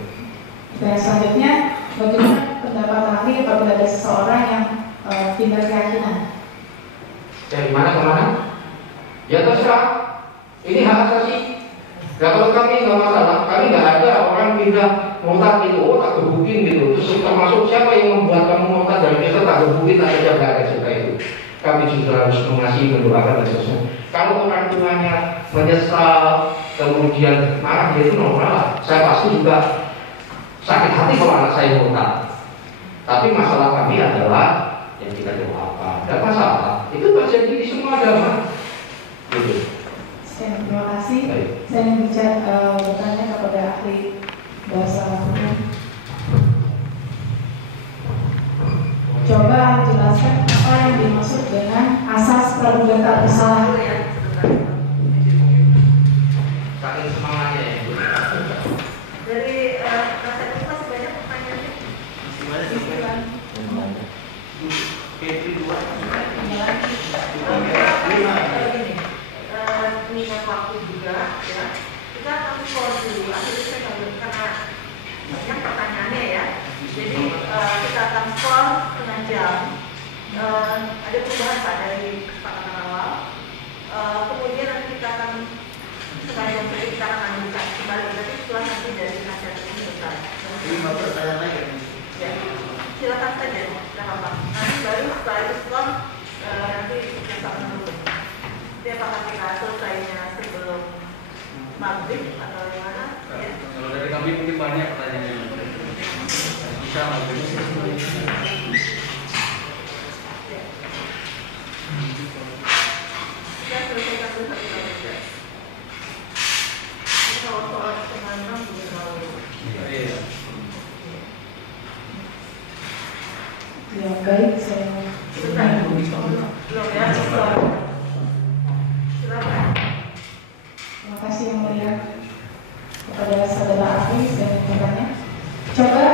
Dan selanjutnya, bagaimana pendapat ahli apabila ada seseorang yang pindah keyakinan? Dari mana ke mana? Ya terserah. Ini hak asasi. Ya kalau kami nggak masalah, kami nggak ada orang pindah murtad itu, tak gebukin gitu. Terus termasuk siapa yang membuat kamu murtad dari Kristen, tak gebukin, tak ada cerita itu. Kami juga harus mengasihi, mendoakan dan seterusnya. Kalau orang tuanya menyesal, kemudian marah, dia itu normal. Saya pasti juga sakit hati kalau anak saya murtad. Tapi masalah kami adalah yang kita doakan. Tidak masalah. Itu terjadi di semua agama. Gitu. Terima kasih. Baik. Saya ingin bertanya kepada ahli bahasa hukum. Coba jelaskan apa yang dimaksud dengan asas praduga tak bersalah. Saking semangatnya ya. Dari rasa itu masih banyak pertanyaannya. Gimana sih? Mengingat waktu juga, ya kita akan skor dulu. Akhirnya saya nggak karena banyak pertanyaannya ya. Jadi kita akan skor setengah jam. Ada perubahan Pak dari kesepakatan awal. Kemudian nanti kita akan setengah jam lagi kita akan lanjutkan kembali. Nanti setelah nanti dari nasihat ini selesai. Pertanyaan lagi. Ya, silakan saja, tidak apa-apa. Nanti baru setelah itu skor nanti kita akan dulu. Jadi apakah kita selesainya sebelum maghrib atau gimana? Ya. Kalau dari kami mungkin banyak pertanyaannya. Bisa maghrib. Kita selesaikan dulu satu kali. Ini kalau soal setengah 6 belum tahu. Iya. Ya baik, saya Belum ya, silakan. terima kasih yang mulia kepada saudara ahli. Saya ingin bertanya, coba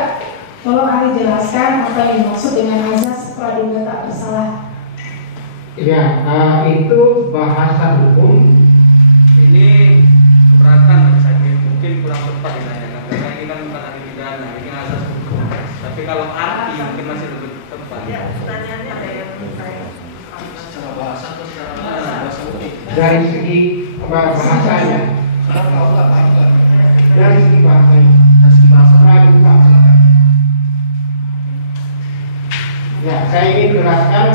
tolong ahli jelaskan apa yang dimaksud dengan azas praduga tak bersalah. Ya, itu bahasa hukum. Ini keberatan bagi saya, mungkin kurang tepat ditanyakan karena ini kan bukan ahli pidana, ini asas hukum. Tapi kalau arti mungkin masih lebih tepat. Ya, pertanyaannya ada yang saya Secara bahasa atau secara bahasa hukum? Dari segi bahasanya, dari segi bahasanya, praduga. Ya, saya ingin jelaskan.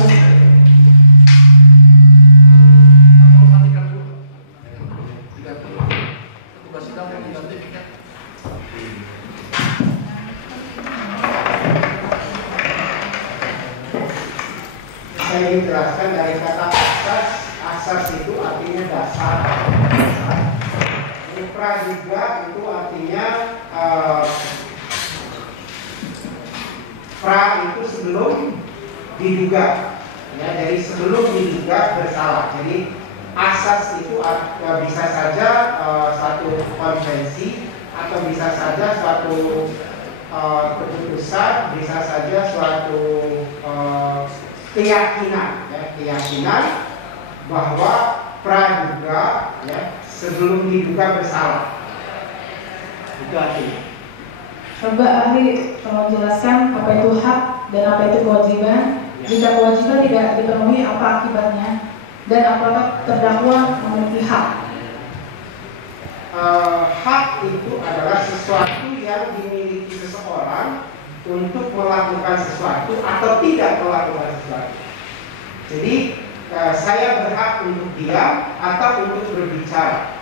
Saya ingin jelaskan dari kata asas. Asas itu artinya dasar. Praduga itu artinya pra itu sebelum diduga. Ya, jadi sebelum diduga bersalah. Jadi asas itu bisa saja satu konvensi atau bisa saja suatu keputusan, bisa saja suatu keyakinan, ya, keyakinan bahwa praduga, ya, sebelum diduga bersalah. Itu artinya. Coba ahli tolong jelaskan apa itu hak dan apa itu kewajiban. Jika kewajiban tidak dipenuhi, apa akibatnya? Dan apakah terdakwa memiliki hak? Hak itu adalah sesuatu yang dimiliki seseorang untuk melakukan sesuatu atau tidak melakukan sesuatu. Jadi saya berhak untuk diam atau untuk berbicara.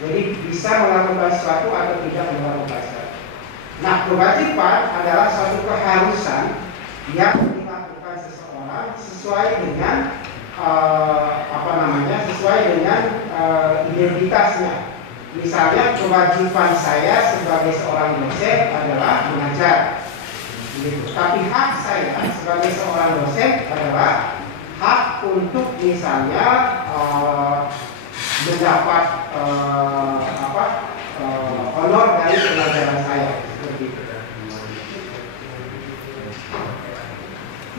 Jadi bisa melakukan sesuatu atau tidak melakukan sesuatu. Nah, kewajiban adalah suatu keharusan yang dilakukan seseorang sesuai dengan sesuai dengan identitasnya. Misalnya kewajiban saya sebagai seorang dosen adalah mengajar, gitu. Tapi hak saya sebagai seorang dosen adalah hak untuk misalnya mendapat honor dari pengajaran saya, seperti itu.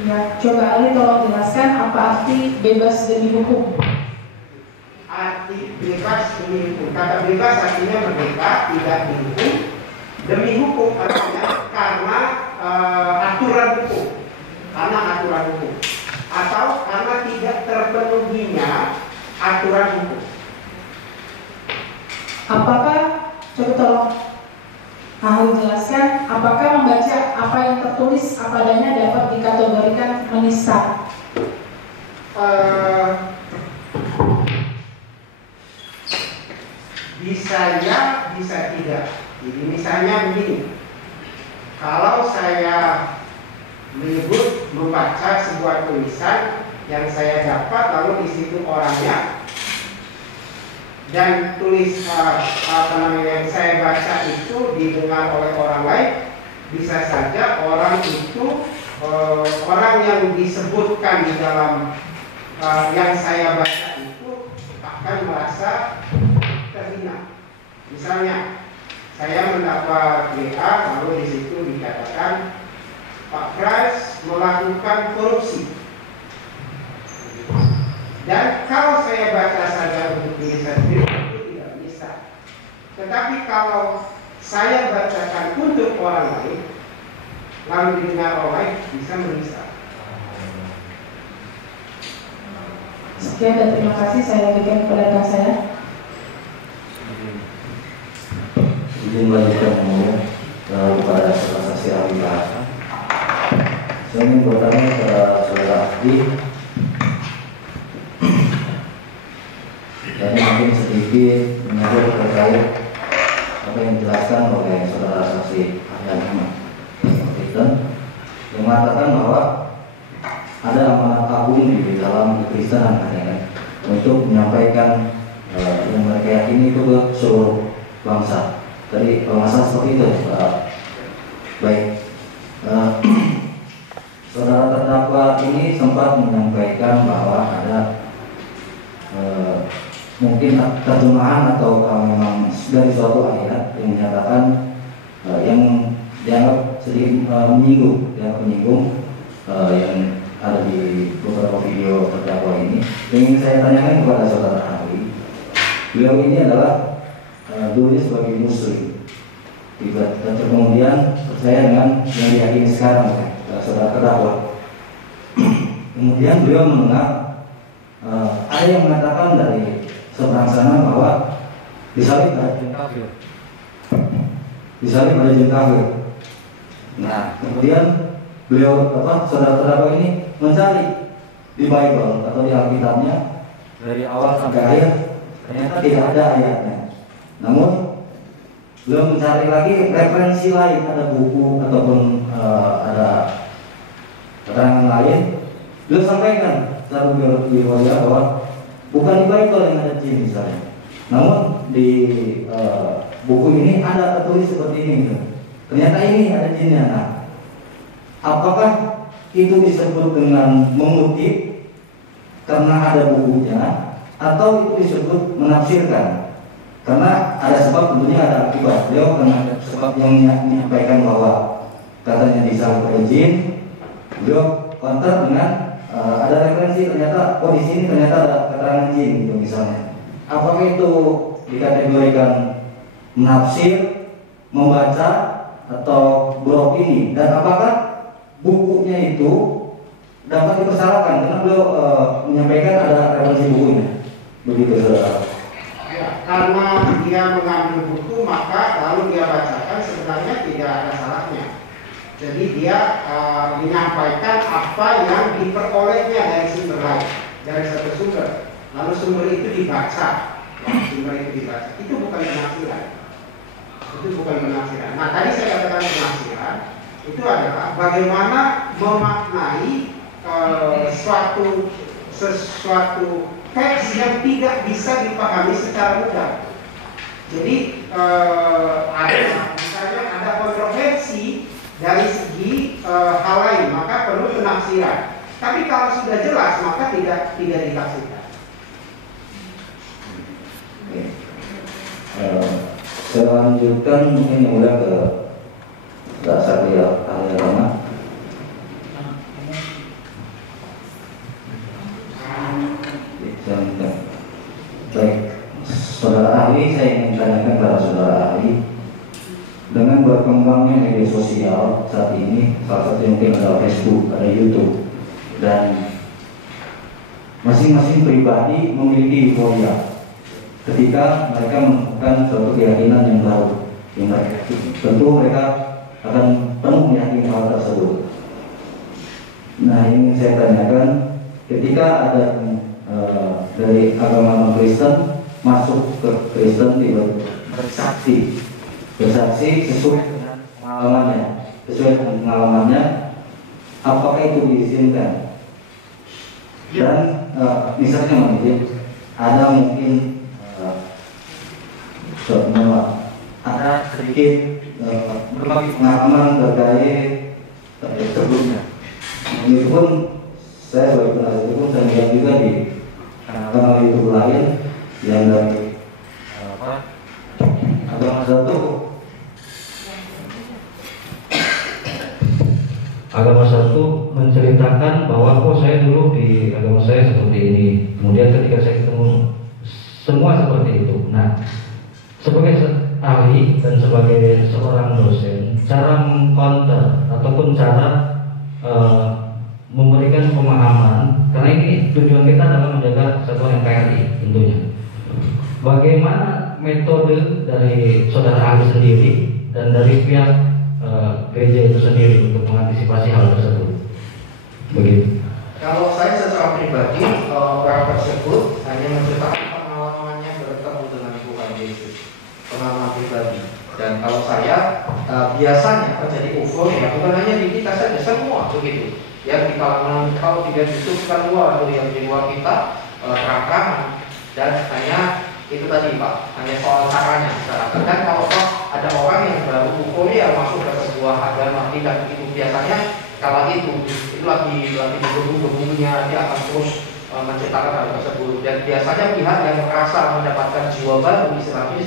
Ya, coba Ali tolong jelaskan apa arti bebas demi hukum. Arti bebas demi hukum. Kata bebas artinya merdeka, tidak dihukum. Demi hukum artinya karena aturan hukum, karena aturan hukum, atau karena tidak terpenuhinya aturan hukum. Apakah, coba tolong ahli jelaskan, apakah membaca apa yang tertulis apa adanya dapat dikategorikan menista? Bisa ya, bisa tidak. Jadi misalnya begini, kalau saya membaca sebuah tulisan yang saya dapat, lalu di situ orangnya, dan yang saya baca itu didengar oleh orang lain, bisa saja orang itu orang yang disebutkan di dalam yang saya baca itu akan merasa terhina. Misalnya saya mendapat WA, lalu di situ dikatakan Pak Pras melakukan korupsi. Dan kalau saya baca saja untuk diri saya sendiri itu tidak bisa. Tetapi kalau saya bacakan untuk orang lain, lalu didengar orang lain, bisa menista. Sekian dan terima kasih, saya berikan kepada rekan saya. Izin melanjutkan kepada saudara saksi ahli bahasa. Saya ingin bertanya kepada saudara ahli. Dan mungkin sedikit menyebut terkait apa yang dijelaskan oleh saudara saksi ahli Kristen yang mengatakan bahwa ada amanat agung di dalam kekristenan untuk menyampaikan yang mereka yakini itu ke seluruh bangsa. Tadi permasalahan seperti itu, baik. Saudara terdakwa ini sempat menyampaikan bahwa ada mungkin terjemahan atau memang dari suatu ayat yang menyatakan yang dianggap sedikit menyinggung yang ada di beberapa video terdakwa ini. Yang ingin saya tanyakan kepada saudara ahli, beliau ini adalah dulunya sebagai muslim, dan kemudian percaya dengan yang diyakini sekarang saudara terdakwa. Kemudian beliau mendengar ada yang mengatakan dari seberang sana bahwa disalib ada jin kafir, Nah, kemudian beliau saudara terdakwa ini mencari di Bible atau di Alkitabnya dari awal sampai akhir, ternyata tidak ada ayatnya. Namun beliau mencari lagi referensi lain, ada buku ataupun ada keterangan lain. Beliau sampaikan secara biologi bahwa bukan di Bible yang ada jin misalnya, namun di buku ini ada tertulis seperti ini gitu. Ternyata ini ada jinnya. Nah, apakah itu disebut dengan mengutip karena ada bukunya, atau itu disebut menafsirkan? Karena ada sebab, tentunya ada akibat. Beliau karena sebab yang menyampaikan bahwa katanya disalib izin, beliau counter dengan ada referensi, ternyata di sini ternyata ada keterangan jin gitu misalnya. Apakah itu dikategorikan menafsir, membaca, atau beropini, dan apakah bukunya itu dapat dipersalahkan? Karena beliau menyampaikan ada referensi bukunya. Begitu, saudara. Ya, karena dia mengambil buku, maka lalu dia bacakan, sebenarnya tidak ada salahnya. Jadi dia menyampaikan apa yang diperolehnya dari sumber lain, dari satu sumber. Lalu sumber itu dibaca, itu bukan penafsiran. Itu bukan penafsiran. Nah, tadi saya katakan penafsiran itu adalah bagaimana memaknai sesuatu teks yang tidak bisa dipahami secara mudah. Jadi misalnya ada kontroversi dari segi hal lain, maka perlu penafsiran. Tapi kalau sudah jelas, maka tidak ditafsirkan. Saya lanjutkan mungkin yang udah ke dasar dia ahli agama. Baik, saudara ahli, saya ingin tanyakan kepada saudara ahli, dengan berkembangnya media sosial saat ini, salah satu yang mungkin adalah Facebook, ada YouTube, dan masing-masing pribadi memiliki euforia ketika mereka menemukan suatu keyakinan yang baru, yang tentu mereka akan penuh meyakini hal tersebut. Nah, ini saya tanyakan, ketika ada dari agama Kristen masuk ke Kristen, bersaksi sesuai dengan pengalamannya, apakah itu diizinkan? Dan misalnya mungkin ada ada sedikit berbagi pengalaman terkait sebelumnya. Meskipun saya sebagai penasihat hukum, saya melihat juga di kanal YouTube lain yang dari agama satu menceritakan bahwa saya dulu di agama saya seperti ini, kemudian ketika saya ketemu semua seperti itu. Nah, sebagai ahli dan sebagai seorang dosen, cara mengcounter ataupun cara memberikan pemahaman, karena ini tujuan kita adalah menjaga kesatuan NKRI tentunya. Bagaimana metode dari saudara ahli sendiri dan dari pihak gereja itu sendiri untuk mengantisipasi hal tersebut? Begitu. Kalau saya secara pribadi, orang tersebut hanya menceritakan pengalamannya bertemu dengan Tuhan Yesus, pengalaman pribadi. Dan kalau saya biasanya terjadi euforia, bukan hanya di kita saja, semua begitu. Yang di kalangan kalau tidak disebutkan luar atau yang di luar kita terang-terangan, dan hanya itu tadi Pak, hanya soal caranya. Dan kalau ada orang yang baru euforia masuk ke sebuah agama, tidak itu biasanya kala itu lagi bergabung-gabungnya, dia akan terus menceritakan hal tersebut. Dan biasanya pihak yang merasa mendapatkan jiwa baru Islam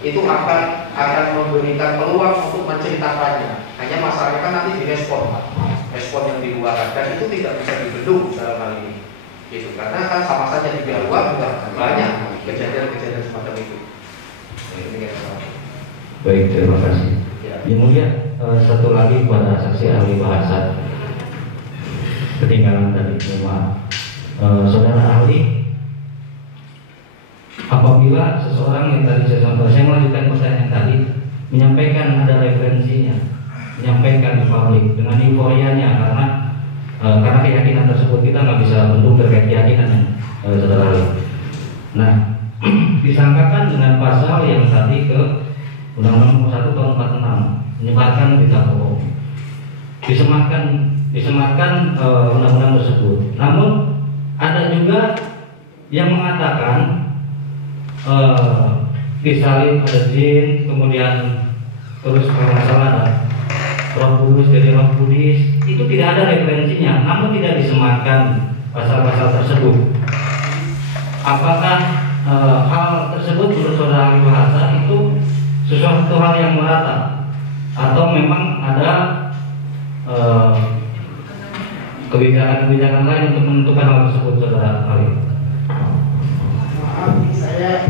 itu akan memberikan peluang untuk menceritakannya. Hanya masalahnya kan nanti direspon, Pak. Respon yang di luar, dan itu tidak bisa dibendung dalam hal ini. Gitu. Karena kan sama saja di pihak luar juga banyak kejadian-kejadian semacam itu. Baik, terima kasih. Yang mulia, satu lagi kepada saksi ahli bahasa, ketinggalan tadi, maaf. Saudara ahli, apabila seseorang yang tadi saya melanjutkan pertanyaan yang tadi, menyampaikan ada referensinya, menyampaikan di publik dengan euforianya karena keyakinan tersebut, kita nggak bisa bendung terkait keyakinan, saudara ahli. Nah, disangkakan dengan pasal yang tadi ke Undang-Undang Nomor 1 Tahun 46, menyebarkan berita bohong, disematkan undang-undang tersebut. Namun ada juga yang mengatakan disalib ada jin, kemudian terus kalau masalah ada Roh Kudus dari Roh Kudus, itu tidak ada referensinya, namun tidak disematkan pasal-pasal tersebut. Apakah hal tersebut menurut saudara ahli bahasa itu sesuatu hal yang merata atau memang ada kebijakan-kebijakan lain untuk menentukan hal tersebut, saudara ahli? Maaf, saya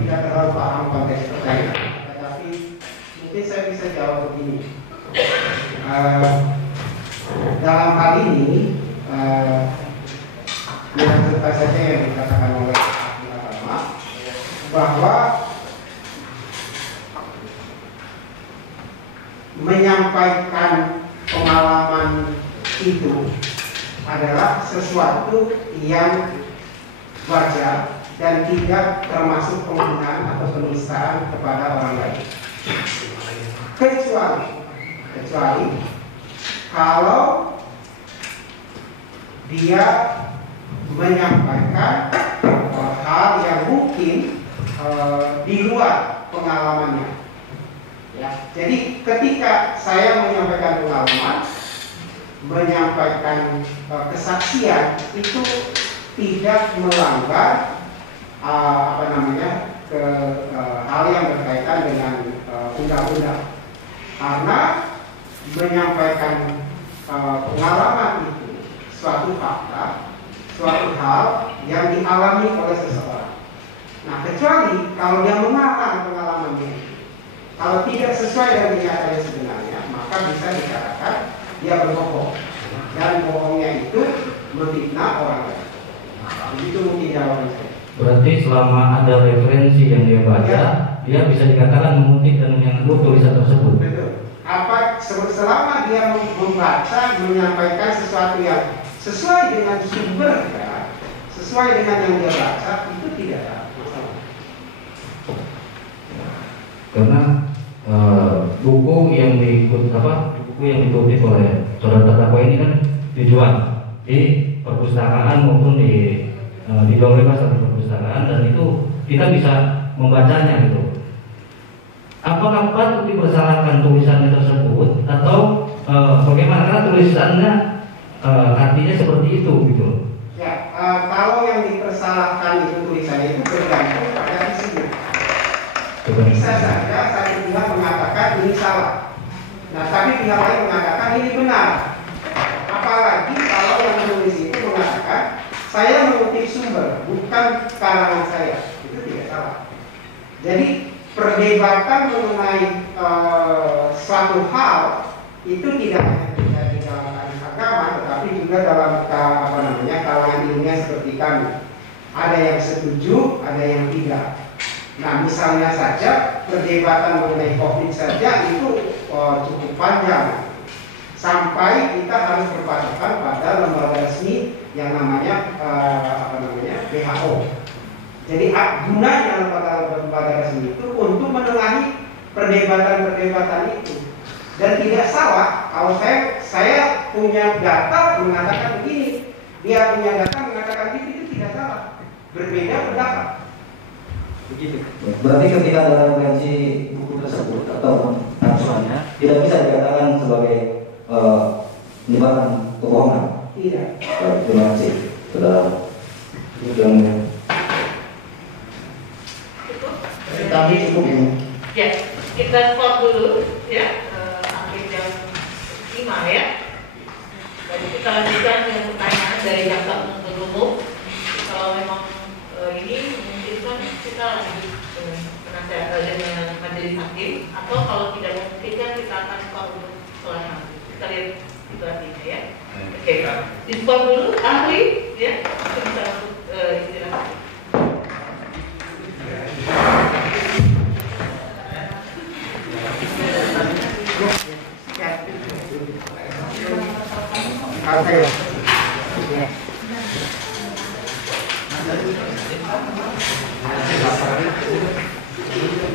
tidak terlalu paham konteks pertanyaan, tetapi mungkin saya bisa jawab begini. Dalam hal ini, yang serta saja yang dikatakan oleh ahli agama bahwa menyampaikan pengalaman itu adalah sesuatu yang wajar dan tidak termasuk penghinaan atau penistaan kepada orang lain, kecuali kalau dia menyampaikan hal yang mungkin di luar pengalamannya. Ya, jadi ketika saya menyampaikan pengalaman, menyampaikan kesaksian itu tidak melanggar hal yang berkaitan dengan undang-undang, karena menyampaikan pengalaman itu suatu fakta, suatu hal yang dialami oleh seseorang. Nah, kecuali kalau dia mengarang pengalamannya, kalau tidak sesuai dengan kenyataannya sebenarnya, maka bisa dikatakan dia berbohong, dan bohongnya itu memfitnah orang lain. Begitu mungkin jawaban saya. Berarti selama ada referensi yang dia baca, ya, dia bisa dikatakan mengutip dan menyangkut tulisan tersebut. Betul. Selama dia membaca, menyampaikan sesuatu yang sesuai dengan sumbernya, sesuai dengan yang dia baca, itu tidak ada masalah. Karena buku yang dikutip oleh saudara terdakwa ini kan dijual di perpustakaan maupun di jual bebas di perpustakaan, dan itu kita bisa membacanya gitu. Apakah patut dipersalahkan tulisannya tersebut atau bagaimana? Karena tulisannya artinya seperti itu gitu. Ya, kalau yang dipersalahkan itu tulisannya itu bergantung pada isinya. Bisa saja satu pihak mengatakan ini salah, nah tapi pihak lain mengatakan ini benar. Apalagi kalau yang menulis itu mengatakan saya mengutip sumber, bukan karangan saya, itu tidak salah. Jadi perdebatan mengenai suatu hal itu tidak hanya terjadi dalam agama, tetapi juga dalam kalangan ilmiah seperti kami. Ada yang setuju, ada yang tidak. Nah, misalnya saja perdebatan mengenai COVID saja itu cukup panjang, sampai kita harus berpatokan pada lembaga resmi yang namanya WHO. Jadi gunanya lembaga resmi itu untuk menengahi perdebatan-perdebatan itu. Dan tidak salah kalau saya punya data mengatakan begini, dia punya data mengatakan itu tidak salah. Berbeda pendapat. Begitu. Berarti ketika ada referensi buku tersebut atau naskahnya tidak bisa dikatakan sebagai penyebaran kebohongan. Tidak. Terima kasih, saudara. Kami cukup ini. Ya, kita stop dulu ya, sampai jam 5 ya. Jadi kita lanjutkan dengan pertanyaan dari jaksa penuntut umum. Kalau memang ini memungkinkan kita lanjut dengan majelis hakim, atau kalau tidak memungkinkan kita akan stop dulu setelah nanti. Kita lihat situasinya ya. Oke, di stop dulu ahli ya, kita bisa masuk istirahat. Okay.